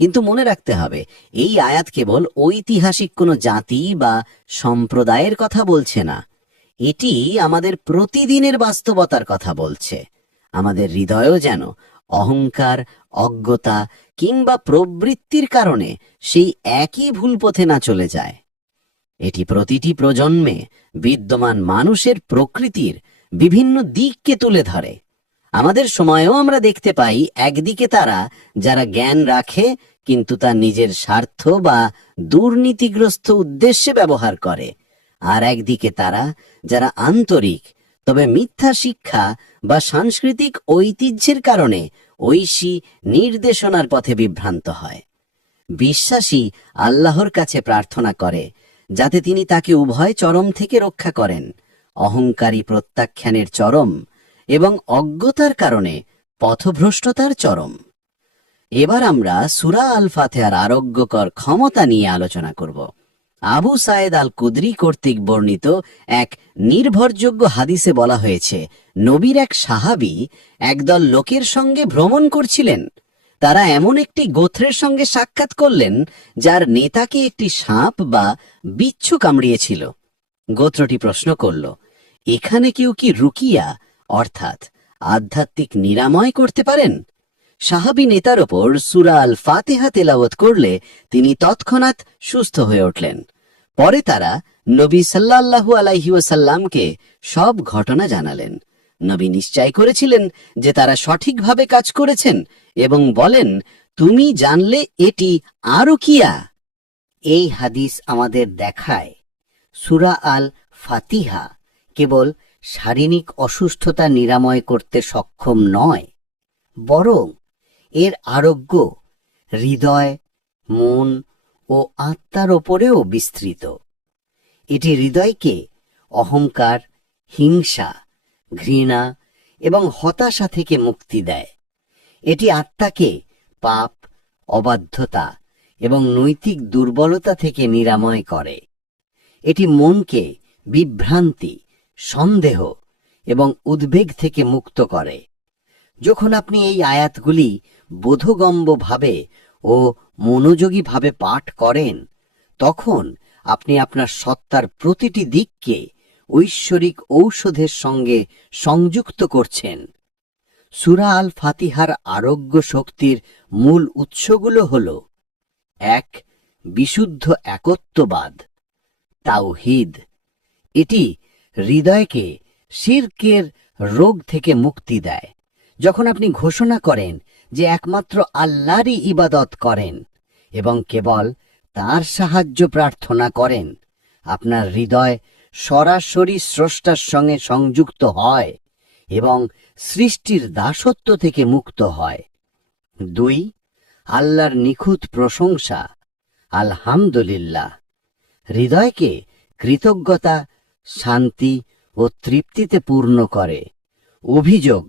কিন্তু মনে রাখতে হবে, এই আয়াত কেবল ঐতিহাসিক কোনো জাতি বা সম্প্রদায়ের কথা বলছে না, এটি আমাদের প্রতিদিনের বাস্তবতার কথা বলছে। আমাদের হৃদয়ও যেন অহংকার, অজ্ঞতা কিংবা প্রবৃত্তির কারণে সেই একই ভুল পথে না চলে যায়। এটি প্রতিটি প্রজন্মে বিদ্যমান মানুষের প্রকৃতির বিভিন্ন দিককে তুলে ধরে। আমাদের সময়েও আমরা দেখতে পাই, একদিকে তারা যারা জ্ঞান রাখে কিন্তু তা নিজের স্বার্থ বা দুর্নীতিগ্রস্ত উদ্দেশ্যে ব্যবহার করে, আর একদিকে তারা যারা আন্তরিক তবে মিথ্যা শিক্ষা বা সাংস্কৃতিক ঐতিহ্যের কারণে ঐশী নির্দেশনার পথে বিভ্রান্ত হয়। বিশ্বাসী আল্লাহর কাছে প্রার্থনা করে যাতে তিনি তাকে উভয় চরম থেকে রক্ষা করেন, অহংকারী প্রত্যাখ্যানের চরম এবং অজ্ঞতার কারণে পথভ্রষ্টতার চরম। এবার আমরা সূরা আল ফাতিহার আরোগ্যকর ক্ষমতা নিয়ে আলোচনা করব। আবু সায়েদ আল কুদরি কর্তৃক বর্ণিত এক নির্ভরযোগ্য হাদিসে বলা হয়েছে, নবীর এক সাহাবী একদল লোকের সঙ্গে ভ্রমণ করছিলেন। তারা এমন একটি গোত্রের সঙ্গে সাক্ষাৎ করলেন যার নেতাকে একটি সাপ বা বিচ্ছু কামড়িয়েছিল। গোত্রটি প্রশ্ন করল, এখানে কেউ কি রুকিয়া অর্থাৎ আধ্যাত্মিক নিরাময় করতে পারেন? সাহাবী নেতার ওপর সূরা আল ফাতিহা তেলাওয়াত করলে তিনি তৎক্ষণাৎ সুস্থ হয়ে উঠলেন। পরে তারা নবী সাল্লাল্লাহু আলাইহি ওয়াসাল্লামকে সব ঘটনা জানালেন। নবী নিশ্চয় করেছিলেন যে তারা সঠিকভাবে কাজ করেছেন এবং বলেন, তুমি জানলে এটি আরো কিয়া। এই হাদিস আমাদের দেখায় সূরা আল ফাতিহা কেবল শারীরিক অসুস্থতা নিরাময় করতে সক্ষম নয়, বরং এর আরোগ্য হৃদয়, মন ও আত্মার ওপরেও বিস্তৃত। এটি হৃদয়কে অহংকার, হিংসা, ঘৃণা এবং হতাশা থেকে মুক্তি দেয়। এটি আত্মাকে পাপ, অবাধ্যতা এবং নৈতিক দুর্বলতা থেকে নিরাময় করে। এটি মনকে বিভ্রান্তি, সন্দেহ এবং উদ্বেগ থেকে মুক্ত করে। যখন আপনি এই আয়াতগুলি বোধগম্যভাবে ও মনোযোগীভাবে পাঠ করেন, তখন আপনি আপনার সত্তার প্রতিটি দিককে ঐশ্বরিক ঔষধের সঙ্গে সংযুক্ত করছেন। সূরা আল ফাতিহার আরোগ্য শক্তির মূল উৎসগুলো হল: ১. বিশুদ্ধ একত্ববাদ, তাওহীদ। এটি হৃদয়কে শিরকের রোগ থেকে মুক্তি দেয়। যখন আপনি ঘোষণা করেন যে একমাত্র আল্লাহরই ইবাদত করেন এবং কেবল তার সাহায্য প্রার্থনা করেন, আপনার হৃদয় সরাসরি স্রষ্টার সঙ্গে সংযুক্ত হয় এবং সৃষ্টির দাসত্ব থেকে মুক্ত হয়। ২. আল্লাহর নিখুঁত প্রশংসা, আলহামদুলিল্লাহ। হৃদয়কে কৃতজ্ঞতা, শান্তি ও তৃপ্তিতে পূর্ণ করে। অভিযোগ,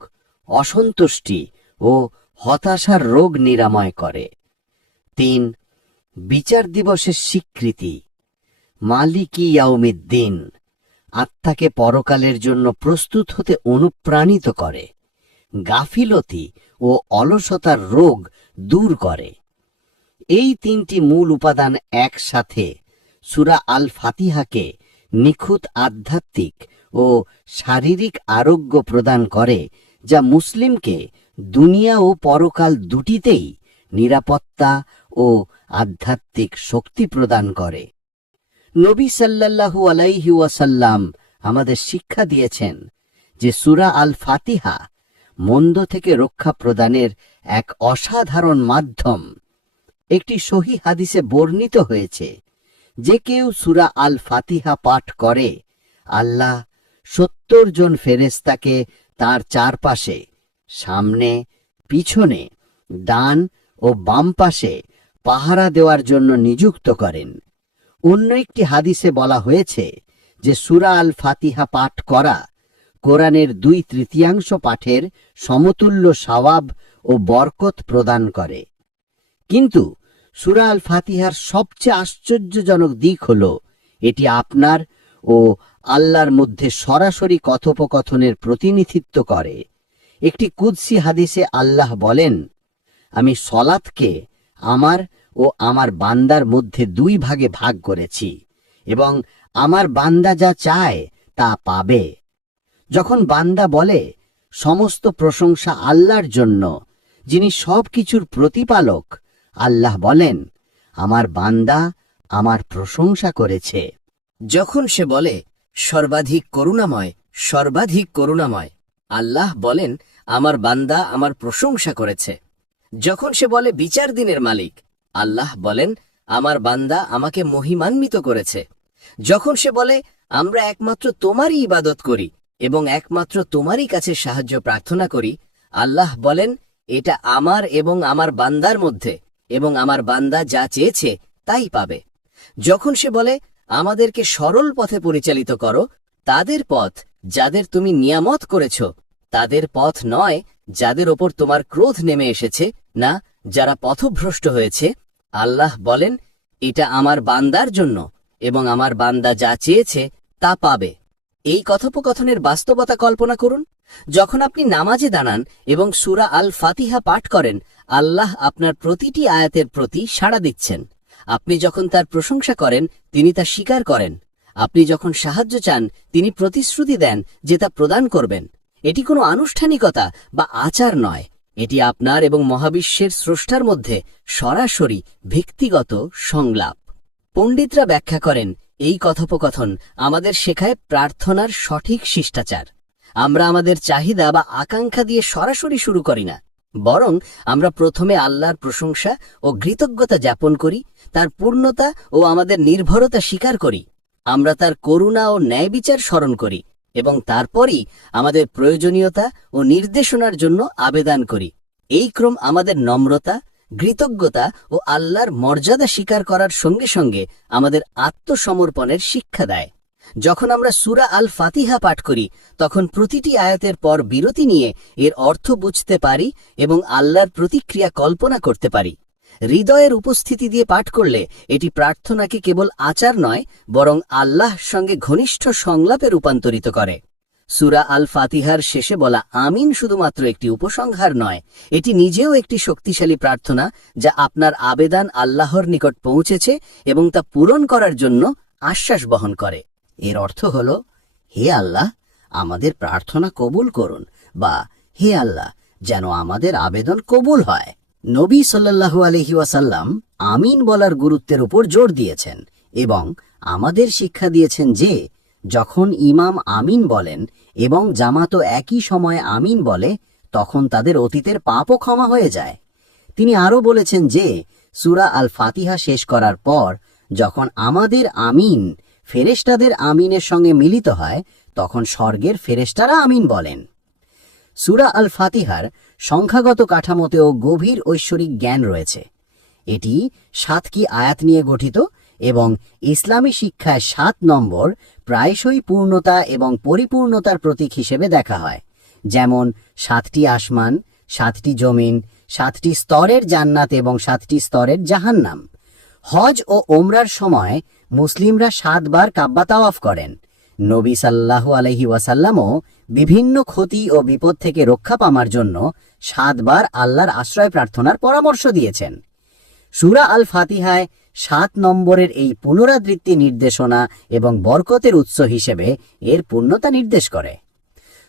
অসন্তুষ্টি ও হতাশার রোগ নিরাময় করে। ৩. বিচার দিবসের স্বীকৃতি, মালিকি ইয়াউমিদ্দিন। আত্মাকে পরকালের জন্য প্রস্তুত হতে অনুপ্রাণিত করে। গাফিলতি ও অলসতার রোগ দূর করে। এই ৩টি মূল উপাদান একসাথে সূরা আল ফাতিহাকে নিখুঁত আধ্যাত্মিক ও শারীরিক আরোগ্য প্রদান করে, যা মুসলিমকে দুনিয়া ও পরকাল দুটিতেই নিরাপত্তা ও আধ্যাত্মিক শক্তি প্রদান করে। নবী সাল্লাল্লাহু আলাইহি ওয়াসাল্লাম আমাদের শিক্ষা দিয়েছেন যে সূরা আল ফাতিহা মন্দ থেকে রক্ষা প্রদানের এক অসাধারণ মাধ্যম। একটি সহিহ হাদিসে বর্ণিত হয়েছে, যে কেউ সূরা আল ফাতিহা পাঠ করে, আল্লাহ ৭০ জন ফেরেশতাকে তার চারপাশে, সামনে, পিছনে, ডান ও বাম পাশে পাহারা দেওয়ার জন্য নিযুক্ত করেন। অন্য একটি হাদিসে বলা হয়েছে যে সূরা আল ফাতিহা পাঠ করা কোরআনের ২/৩ পাঠের সমতুল্য সওয়াব ও বরকত প্রদান করে। কিন্তু সূরা আল ফাতিহার সবচেয়ে আশ্চর্যজনক দিক হল, এটি আপনার ও আল্লাহর মধ্যে সরাসরি কথোপকথনের প্রতিনিধিত্ব করে। একটি কুদসি হাদিসে আল্লাহ বলেন, আমি সলাতকে আমার ও আমার বান্দার মধ্যে দুই ভাগে ভাগ করেছি এবং আমার বান্দা যা চায় তা পাবে। যখন বান্দা বলে, সমস্ত প্রশংসা আল্লাহর জন্য, যিনি সবকিছুর প্রতিপালক, আল্লাহ বলেন, আমার বান্দা আমার প্রশংসা করেছে। যখন সে বলে, সর্বাধিক করুণাময়, সর্বাধিক করুণাময়, আল্লাহ বলেন, আমার বান্দা আমার প্রশংসা করেছে। যখন সে বলে, বিচার দিনের মালিক, আল্লাহ বলেন, আমার বান্দা আমাকে মহিমান্বিত করেছে। যখন সে বলে, আমরা একমাত্র তোমারই ইবাদত করি এবং একমাত্র তোমারই কাছে সাহায্য প্রার্থনা করি, আল্লাহ বলেন, এটা আমার এবং আমার বান্দার মধ্যে, এবং আমার বান্দা যা চেয়েছে তাই পাবে। যখন সে বলে, আমাদেরকে সরল পথে পরিচালিত করো, তাদের পথ যাদের তুমি নিয়ামত করেছ, তাদের পথ নয় যাদের ওপর তোমার ক্রোধ নেমে এসেছে, না যারা পথভ্রষ্ট হয়েছে, আল্লাহ বলেন, এটা আমার বান্দার জন্য এবং আমার বান্দা যা চেয়েছে তা পাবে। এই কথোপকথনের বাস্তবতা কল্পনা করুন। যখন আপনি নামাজে দাঁড়ান এবং সূরা আল ফাতিহা পাঠ করেন, আল্লাহ আপনার প্রতিটি আয়াতের প্রতি সাড়া দিচ্ছেন। আপনি যখন তার প্রশংসা করেন, তিনি তা স্বীকার করেন। আপনি যখন সাহায্য চান, তিনি প্রতিশ্রুতি দেন যে তা প্রদান করবেন। এটি কোনো আনুষ্ঠানিকতা বা আচার নয়, এটি আপনার এবং মহাবিশ্বের স্রষ্টার মধ্যে সরাসরি ব্যক্তিগত সংলাপ। পণ্ডিতরা ব্যাখ্যা করেন, এই কথোপকথন আমাদের শেখায় প্রার্থনার সঠিক শিষ্টাচার। আমরা আমাদের চাহিদা বা আকাঙ্ক্ষা দিয়ে সরাসরি শুরু করি না, বরং আমরা প্রথমে আল্লাহর প্রশংসা ও কৃতজ্ঞতা জ্ঞাপন করি, তার পূর্ণতা ও আমাদের নির্ভরতা স্বীকার করি। আমরা তার করুণা ও ন্যায় বিচার স্মরণ করি এবং তারপরই আমাদের প্রয়োজনীয়তা ও নির্দেশনার জন্য আবেদন করি। এই ক্রম আমাদের নম্রতা, কৃতজ্ঞতা ও আল্লাহর মর্যাদা স্বীকার করার সঙ্গে সঙ্গে আমাদের আত্মসমর্পণের শিক্ষা দেয়। যখন আমরা সূরা আল ফাতিহা পাঠ করি, তখন প্রতিটি আয়াতের পর বিরতি নিয়ে এর অর্থ বুঝতে পারি এবং আল্লাহর প্রতিক্রিয়া কল্পনা করতে পারি। হৃদয়ের উপস্থিতি দিয়ে পাঠ করলে এটি প্রার্থনাকে কেবল আচার নয়, বরং আল্লাহর সঙ্গে ঘনিষ্ঠ সংলাপে রূপান্তরিত করে। সূরা আল ফাতিহার শেষে বলা আমিন শুধুমাত্র একটি উপসংহার নয়, এটি নিজেও একটি শক্তিশালী প্রার্থনা, যা আপনার আবেদন আল্লাহর নিকট পৌঁছেছে এবং তা পূরণ করার জন্য আশ্বাস বহন করে। এর অর্থ হল, হে আল্লাহ, আমাদের প্রার্থনা কবুল করুন, বা হে আল্লাহ, যেন আমাদের আবেদন কবুল হয়। নবী সাল্লাল্লাহু আলাইহি ওয়াসাল্লাম আমিন বলার গুরুত্বের উপর জোর দিয়েছেন এবং আমাদের শিক্ষা দিয়েছেন যে যখন ইমাম আমিন বলেন এবং জামাতও একই সময়ে আমিন বলে, তখন তাদের অতীতের পাপও ক্ষমা হয়ে যায়। তিনি আরও বলেছেন যে সূরা আল ফাতিহা শেষ করার পর যখন আমাদের আমিন ফেরেশতাদের আমিনের সঙ্গে মিলিত হয়, তখন স্বর্গের ফেরেশতারা আমিন বলেন। সূরা আল ফাতিহার সংখ্যাগত কাঠামোতেও গভীর ঐশ্বরিক জ্ঞান রয়েছে। এটি 7টি আয়াত নিয়ে গঠিত এবং ইসলামী শিক্ষায় 7 নম্বর প্রায়শই পূর্ণতা এবং পরিপূর্ণতার প্রতীক হিসেবে দেখা হয়, যেমন 7টি আসমান, 7টি জমিন, 7টি স্তরের জান্নাত এবং 7টি স্তরের জাহান্নাম। হজ ও ওমরার সময় মুসলিমরা 7 বার কাবা তাওয়াফ করেন। নবী সাল্লাল্লাহু আলাইহি ওয়াসাল্লামও বিভিন্ন ক্ষতি ও বিপদ থেকে রক্ষা পাওয়ার জন্য 7 বার আল্লাহর আশ্রয় প্রার্থনার পরামর্শ দিয়েছেন। সূরা আল ফাতিহায় 7 নম্বরের এই পুনরাবৃত্তি নির্দেশনা এবং বরকতের উৎস হিসেবে এর পূর্ণতা নির্দেশ করে।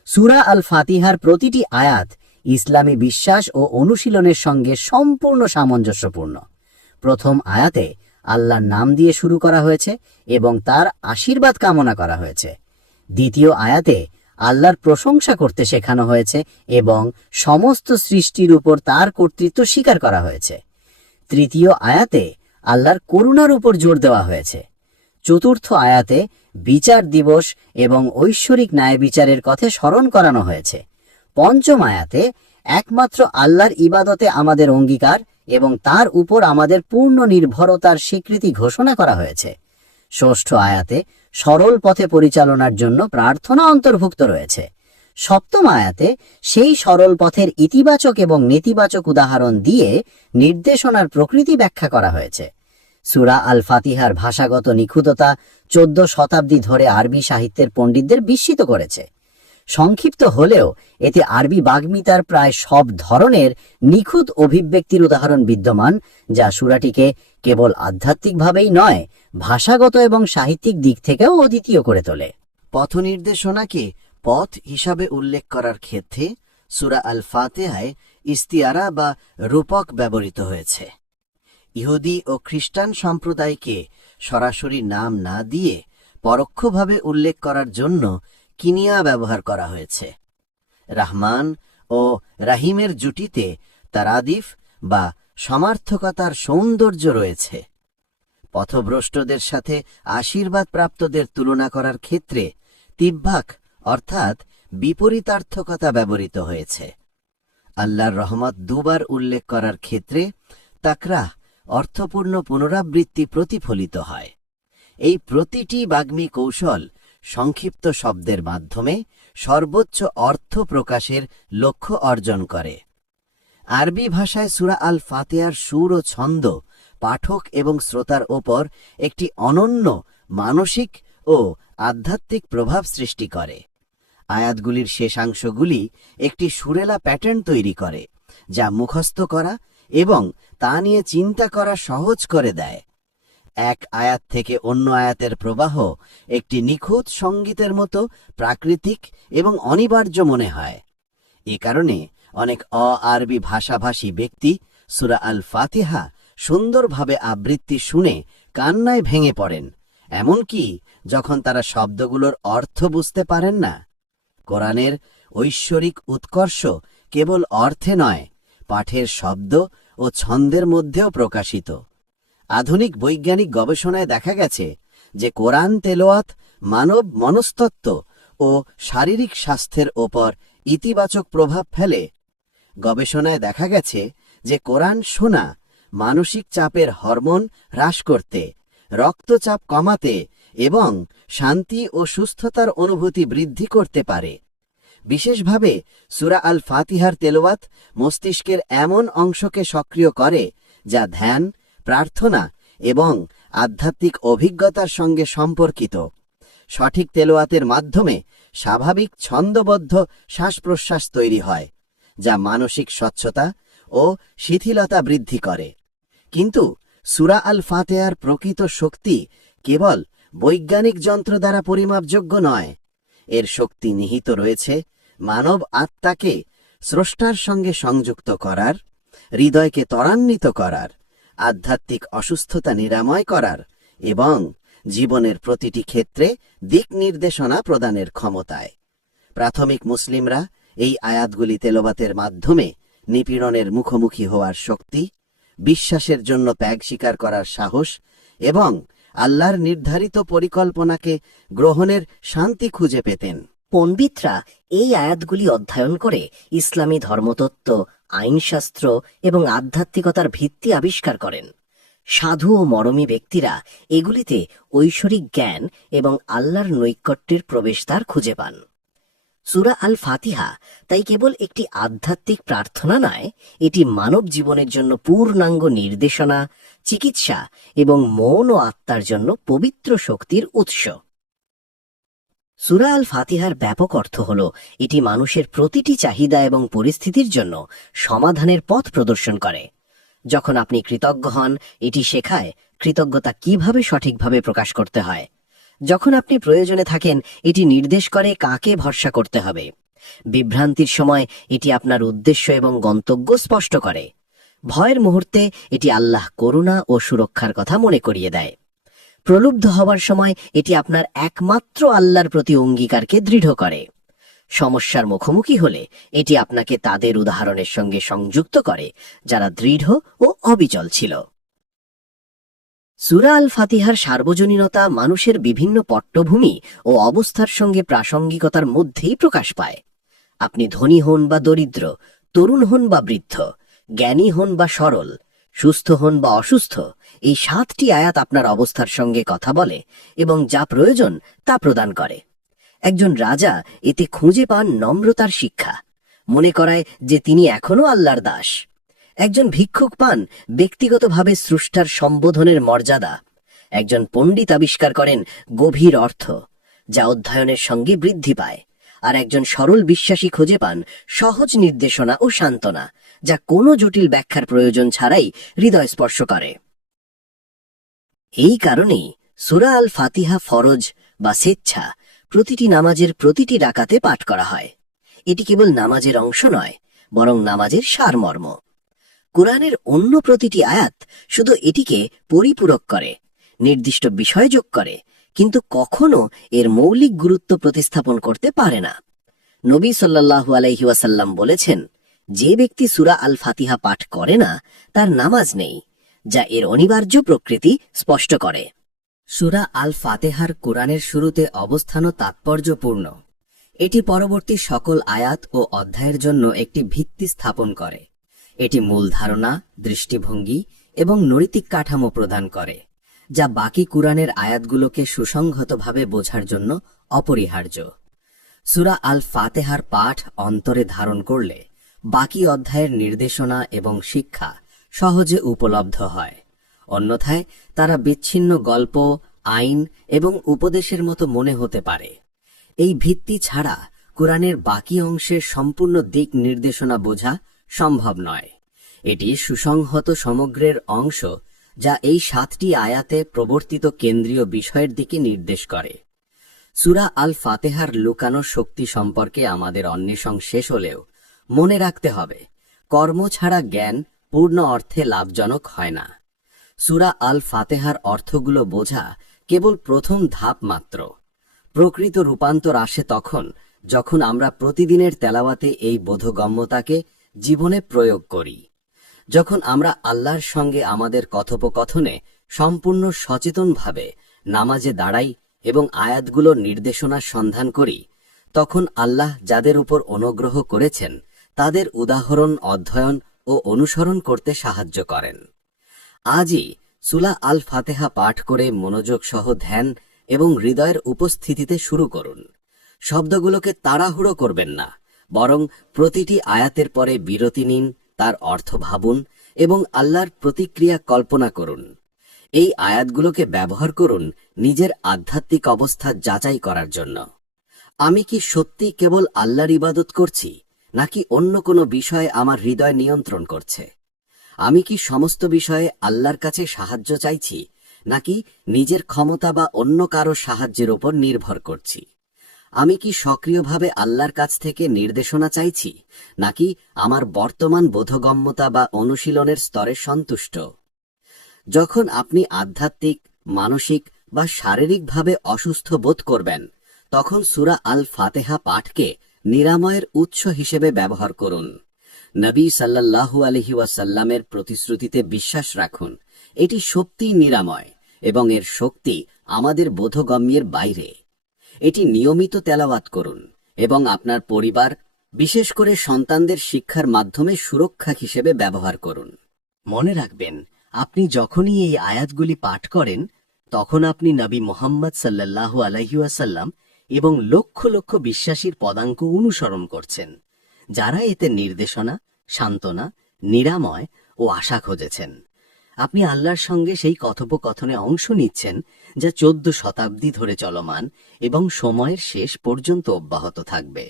সূরা আল ফাতিহার প্রতিটি আয়াত ইসলামী বিশ্বাস ও অনুশীলনের সঙ্গে সম্পূর্ণ সামঞ্জস্যপূর্ণ। প্রথম আয়াতে আল্লাহর নাম দিয়ে শুরু করা হয়েছে এবং তার আশীর্বাদ কামনা করা হয়েছে। দ্বিতীয় আয়াতে আল্লাহর প্রশংসা করতে শেখানো হয়েছে এবং সমস্ত সৃষ্টির উপর তার কর্তৃত্ব স্বীকার করা হয়েছে। তৃতীয় আয়াতে আল্লাহর করুণার উপর জোর দেওয়া হয়েছে। চতুর্থ আয়াতে বিচার দিবস এবং ঐশ্বরিক ন্যায় বিচারের কথা স্মরণ করানো হয়েছে। পঞ্চম আয়াতে একমাত্র আল্লাহর ইবাদতে আমাদের অঙ্গীকার এবং তার উপর আমাদের পূর্ণ নির্ভরতার স্বীকৃতি ঘোষণা করা হয়েছে। ষষ্ঠ আয়াতে সরল পথে পরিচালনার জন্য প্রার্থনা অন্তর্ভুক্ত রয়েছে। সপ্তম আয়াতে সেই সরল পথের ইতিবাচক এবং নেতিবাচক উদাহরণ দিয়ে নির্দেশনার প্রকৃতি ব্যাখ্যা করা হয়েছে। সূরা আল ফাতিহার ভাষাগত নিখুঁততা 14 শতাব্দী ধরে আরবি সাহিত্যের পণ্ডিতদের বিস্মিত করেছে। সংক্ষিপ্ত হলেও এতে আরবি বাগ্মিতার প্রায় সব ধরনের নিখুঁত অভিব্যক্তির উদাহরণ বিদ্যমান, যা সূরাটিকে কেবল আধ্যাত্মিকভাবেই নয়, ভাষাগত এবং সাহিত্যিক দিক থেকেও অদ্বিতীয় করে তোলে। পথনির্দেশনাকে পথ হিসাবে উল্লেখ করার ক্ষেত্রে সূরা আল ফাতিহায় ইস্তিয়ারা বা রূপক ব্যবহৃত হয়েছে। ইহুদি ও খ্রিস্টান সম্প্রদায়কে সরাসরি নাম না দিয়ে পরোক্ষভাবে উল্লেখ করার জন্য কিনিয়া ব্যবহার করা হয়েছে। রাহমান ও রাহিমের জুটিতে তারাদিফ বা সমার্থকতার সৌন্দর্য রয়েছে। পথভ্রষ্টদের সাথে আশীর্বাদ প্রাপ্তদের তুলনা করার ক্ষেত্রে তিব্বাক অর্থাৎ বিপরীতার্থকতা ব্যবহৃত হয়েছে। আল্লাহর রহমত দুবার উল্লেখ করার ক্ষেত্রে তাকরাহ অর্থপূর্ণ পুনরাবৃত্তি প্রতিফলিত হয়। এই প্রতিটি বাগ্মী কৌশল সংক্ষিপ্ত শব্দের মাধ্যমে সর্বোচ্চ অর্থ প্রকাশের লক্ষ্য অর্জন করে। আরবি ভাষায় সূরা আল ফাতিহার সুর ও ছন্দ পাঠক এবং শ্রোতার ওপর একটি অনন্য মানসিক ও আধ্যাত্মিক প্রভাব সৃষ্টি করে। আয়াতগুলির শেষাংশগুলি একটি সুরেলা প্যাটার্ন তৈরি করে, যা মুখস্থ করা এবং তা নিয়ে চিন্তা করা সহজ করে দেয়। এক আয়াত থেকে অন্য আয়াতের প্রবাহ একটি নিখুঁত সঙ্গীতের মতো প্রাকৃতিক এবং অনিবার্য মনে হয়। এ কারণে অনেক অ-আরবি ভাষাভাষী ব্যক্তি সূরা আল ফাতিহা সুন্দরভাবে আবৃত্তি শুনে কান্নায় ভেঙে পড়েন, এমনকি যখন তারা শব্দগুলোর অর্থ বুঝতে পারেন না। কোরআনের ঐশ্বরিক উৎকর্ষ কেবল অর্থে নয়, পাঠের শব্দ ও ছন্দের মধ্যেও প্রকাশিত। আধুনিক বৈজ্ঞানিক গবেষণায় দেখা গেছে যে কোরআন তেলাওয়াত মানব মনস্তত্ত্ব ও শারীরিক স্বাস্থ্যের ওপর ইতিবাচক প্রভাব ফেলে। গবেষণায় দেখা গেছে যে কোরআন শোনা মানসিক চাপের হরমোন হ্রাস করতে, রক্তচাপ কমাতে এবং শান্তি ও সুস্থতার অনুভূতি বৃদ্ধি করতে পারে। বিশেষভাবে সূরা আল ফাতিহার তেলাওয়াত মস্তিষ্কের এমন অংশকে সক্রিয় করে যা ধ্যান, প্রার্থনা এবং আধ্যাত্মিক অভিজ্ঞতার সঙ্গে সম্পর্কিত। সঠিক তেলাওয়াতের মাধ্যমে স্বাভাবিক ছন্দবদ্ধ শ্বাস-প্রশ্বাস তৈরি হয়, যা মানসিক স্বচ্ছতা ও শিথিলতা বৃদ্ধি করে। কিন্তু সূরা আল ফাতিহার প্রকৃত শক্তি কেবল বৈজ্ঞানিক যন্ত্র দ্বারা পরিমাপযোগ্য নয়। এর শক্তি নিহিত রয়েছে মানব আত্মাকে স্রষ্টার সঙ্গে সংযুক্ত করার, হৃদয়কে ত্বরান্বিত করার, আধ্যাত্মিক অসুস্থতা নিরাময় করার এবং জীবনের প্রতিটি ক্ষেত্রে দিক নির্দেশনা প্রদানের ক্ষমতায়। প্রাথমিক মুসলিমরা এই আয়াতগুলি তেলাওয়াতের মাধ্যমে নিপীড়নের মুখোমুখি হওয়ার শক্তি, বিশ্বাসের জন্য ত্যাগ স্বীকার করার সাহস এবং আল্লাহর নির্ধারিত পরিকল্পনাকে গ্রহণের শান্তি খুঁজে পেতেন। পণ্ডিতরা এই আয়াতগুলি অধ্যয়ন করে ইসলামী ধর্মতত্ত্ব, আইনশাস্ত্র এবং আধ্যাত্মিকতার ভিত্তি আবিষ্কার করেন। সাধু ও মরমী ব্যক্তিরা এগুলিতে ঐশ্বরিক জ্ঞান এবং আল্লাহর নৈকট্যের প্রবেশদ্বার খুঁজে পান। সূরা আল ফাতিহা তাই কেবল একটি আধ্যাত্মিক প্রার্থনা নয়, এটি মানব জীবনের জন্য পূর্ণাঙ্গ নির্দেশনা, চিকিৎসা এবং মন ও আত্মার জন্য পবিত্র শক্তির উৎস। সূরা আল ফাতিহার ব্যাপক অর্থ হল এটি মানুষের প্রতিটি চাহিদা এবং পরিস্থিতির জন্য সমাধানের পথ প্রদর্শন করে। যখন আপনি কৃতজ্ঞ হন, এটি শেখায় কৃতজ্ঞতা কিভাবে সঠিকভাবে প্রকাশ করতে হয়। যখন আপনি প্রয়োজনে থাকেন, এটি নির্দেশ করে কাকে ভরসা করতে হবে। বিভ্রান্তির সময় এটি আপনার উদ্দেশ্য এবং গন্তব্য স্পষ্ট করে। ভয়ের মুহূর্তে এটি আল্লাহ করুণা ও সুরক্ষার কথা মনে করিয়ে দেয়। প্রলুব্ধ হওয়ার সময় এটি আপনার একমাত্র আল্লাহর প্রতি অঙ্গীকারকে দৃঢ় করে। সমস্যার মুখোমুখি হলে এটি আপনাকে তাদের উদাহরণের সঙ্গে সংযুক্ত করে যারা দৃঢ় ও অবিচল ছিল। সূরা আল ফাতিহার সার্বজনীনতা মানুষের বিভিন্ন পট্টভূমি ও অবস্থার সঙ্গে প্রাসঙ্গিকতার মধ্যেই প্রকাশ পায়। আপনি ধনী হন বা দরিদ্র, তরুণ হন বা বৃদ্ধ, জ্ঞানী হন বা সরল, সুস্থ হন বা অসুস্থ, এই 7টি আয়াত আপনার অবস্থার সঙ্গে কথা বলে এবং যা প্রয়োজন তা প্রদান করে। একজন রাজা এতে খুঁজে পান নম্রতার শিক্ষা, মনে করায় যে তিনি এখনো আল্লাহর দাস। একজন ভিক্ষুক পান ব্যক্তিগতভাবে স্রষ্টার সম্বোধনের মর্যাদা। একজন পণ্ডিত আবিষ্কার করেন গভীর অর্থ, যা অধ্যয়নের সঙ্গে বৃদ্ধি পায়। আর একজন সরল বিশ্বাসী খুঁজে পান সহজ নির্দেশনা ও সান্ত্বনা, যা কোনো জটিল ব্যাখ্যার প্রয়োজন ছাড়াই হৃদয় স্পর্শ করে। এই কারণেই সূরা আল ফাতিহা ফরজ বা স্বেচ্ছা প্রতিটি নামাজের প্রতিটি রাকাতে পাঠ করা হয়। এটি কেবল নামাজের অংশ নয়, বরং নামাজের সারমর্ম। কুরআনের অন্য প্রতিটি আয়াত শুধু এটিকে পরিপূরক করে, নির্দিষ্ট বিষয় যোগ করে, কিন্তু কখনো এর মৌলিক গুরুত্ব প্রতিস্থাপন করতে পারে না। নবী সাল্লাল্লাহু আলাইহি ওয়াসাল্লাম বলেছেন, যে ব্যক্তি সূরা আল ফাতিহা পাঠ করে না, তার নামাজ নেই, যা এর অনিবার্য প্রকৃতি স্পষ্ট করে। সূরা আল ফাতিহার কুরআনের শুরুতে অবস্থানও তাৎপর্যপূর্ণ। এটি পরবর্তী সকল আয়াত ও অধ্যায়ের জন্য একটি ভিত্তি স্থাপন করে। এটি মূল ধারণা, দৃষ্টিভঙ্গি এবং নৈতিক কাঠামো প্রদান করে, যা বাকি কুরআনের আয়াতগুলোকে সুসংহতভাবে বোঝার জন্য অপরিহার্য। সূরা আল ফাতিহার পাঠ অন্তরে ধারণ করলে বাকি অধ্যায়ের নির্দেশনা এবং শিক্ষা সহজে উপলব্ধ হয়। অন্যথায় তারা বিচ্ছিন্ন গল্প, আইন এবং উপদেশের মতো মনে হতে পারে। এই ভিত্তি ছাড়া কুরআনের বাকি অংশের সম্পূর্ণ দিক নির্দেশনা বোঝা সম্ভব নয়। এটি সুসংহত সমগ্রের অংশ, যা এই 7টি আয়াতে প্রবর্তিত কেন্দ্রীয় বিষয়ের দিকে নির্দেশ করে। সূরা আল ফাতিহার লুকানো শক্তি সম্পর্কে আমাদের অন্বেষণ শেষ হলেও মনে রাখতে হবে, কর্ম ছাড়া জ্ঞান পূর্ণ অর্থে লাভজনক হয় না। সূরা আল ফাতিহার অর্থগুলো বোঝা কেবল প্রথম ধাপ মাত্র। প্রকৃত রূপান্তর আসে তখন যখন আমরা প্রতিদিনের তেলাওয়াতে এই বোধগম্যতাকে জীবনে প্রয়োগ করি, যখন আমরা আল্লাহর সঙ্গে আমাদের কথোপকথনে সম্পূর্ণ সচেতনভাবে নামাজে দাঁড়াই এবং আয়াতগুলোর নির্দেশনার সন্ধান করি, তখন আল্লাহ যাদের উপর অনুগ্রহ করেছেন তাদের উদাহরণ অধ্যয়ন ও অনুসরণ করতে সাহায্য করেন। আজই সূরা আল ফাতিহা পাঠ করে মনোযোগ সহ ধ্যান এবং হৃদয়ের উপস্থিতিতে শুরু করুন। শব্দগুলোকে তাড়াহুড়ো করবেন না, বরং প্রতিটি আয়াতের পরে বিরতি নিন, তার অর্থ ভাবুন এবং আল্লাহর প্রতিক্রিয়া কল্পনা করুন। এই আয়াতগুলোকে ব্যবহার করুন নিজের আধ্যাত্মিক অবস্থা যাচাই করার জন্য। আমি কি সত্যি কেবল আল্লাহর ইবাদত করছি, নাকি অন্য কোনো বিষয়ে আমার হৃদয় নিয়ন্ত্রণ করছে? আমি কি সমস্ত বিষয়ে আল্লাহর কাছে সাহায্য চাইছি, নাকি নিজের ক্ষমতা বা অন্য কারো সাহায্যের উপর নির্ভর করছি? আমি কি সক্রিয়ভাবে আল্লাহর কাছ থেকে নির্দেশনা চাইছি, নাকি আমার বর্তমান বোধগম্যতা বা অনুশীলনের স্তরে সন্তুষ্ট? যখন আপনি আধ্যাত্মিক, মানসিক বা শারীরিকভাবে অসুস্থ বোধ করবেন, তখন সূরা আল ফাতিহা পাঠকে নিরাময়ের উৎস হিসেবে ব্যবহার করুন। নবী সাল্লাল্লাহু আলাইহি ওয়াসাল্লামের প্রতিশ্রুতিতে বিশ্বাস রাখুন, এটি সত্যিই নিরাময় এবং এর শক্তি আমাদের বোধগম্যের বাইরে। এটি নিয়মিত তেলাওয়াত করুন এবং আপনার পরিবার, বিশেষ করে সন্তানদের শিক্ষার মাধ্যমে সুরক্ষা হিসেবে ব্যবহার করুন। মনে রাখবেন, আপনি যখনই এই আয়াতগুলি পাঠ করেন, তখন আপনি নবী মুহাম্মদ সাল্লাল্লাহু আলাইহি ওয়াসাল্লাম এবং লক্ষ লক্ষ বিশ্বাসীর পদাঙ্ক অনুসরণ করছেন, যারা এতে নির্দেশনা, সান্ত্বনা, নিরাময় ও আশা খুঁজেছেন। আপনি আল্লাহর সঙ্গে সেই কথোপকথনে অংশ নিচ্ছেন, যা 14 শতাব্দী ধরে চলমান এবং সময়ের শেষ পর্যন্ত অব্যাহত থাকবে।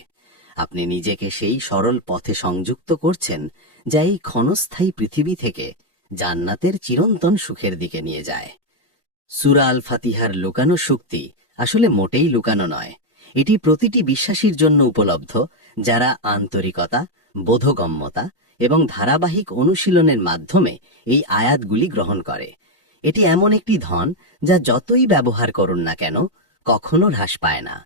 আপনি নিজেকে সেই সরল পথে সংযুক্ত করছেন, যা এই ক্ষণস্থায়ী পৃথিবী থেকে জান্নাতের চিরন্তন সুখের দিকে নিয়ে যায়। সূরা আল ফাতিহার লুকানো শক্তি আসলে মোটেই লুকানো নয়। এটি প্রতিটি বিশ্বাসীর জন্য উপলব্ধ, যারা আন্তরিকতা, বোধগম্যতা এবং ধারাবাহিক অনুশীলনের মাধ্যমে এই আয়াতগুলি গ্রহণ করে। এটি এমন একটি ধন যা যতই ব্যবহার করুন না কেন কখনো হ্রাস পায় না।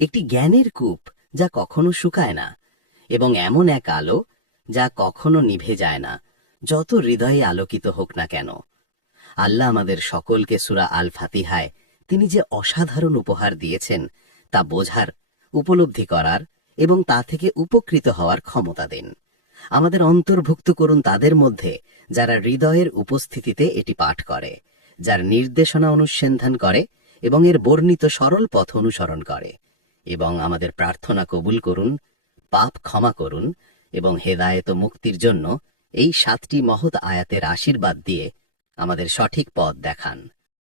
একটি জ্ঞানের কূপ যা কখনো শুকায় না, এবং এমন এক আলো যা কখনো নিভে যায় না, যত হৃদয়ে আলোকিত হোক না কেন। আল্লাহ আমাদের সকলকে সূরা আল ফাতিহায় তিনি যে অসাধারণ উপহার দিয়েছেন তা বোঝার, উপলব্ধি করার এবং তা থেকে উপকৃত হওয়ার ক্ষমতা দিন। আমাদের অন্তর্ভুক্ত করুন তাদের মধ্যে যারা হৃদয়ের উপস্থিতিতে এটি পাঠ করে, যার নির্দেশনা অনুসন্ধান করে এবং এর বর্ণিত সরল পথ অনুসরণ করে। এবং আমাদের প্রার্থনা কবুল করুন, পাপ ক্ষমা করুন এবং হেদায়েত ও মুক্তির জন্য এই 7টি মহৎ আয়াতের আশীর্বাদ দিয়ে আমাদের সঠিক পথ দেখান।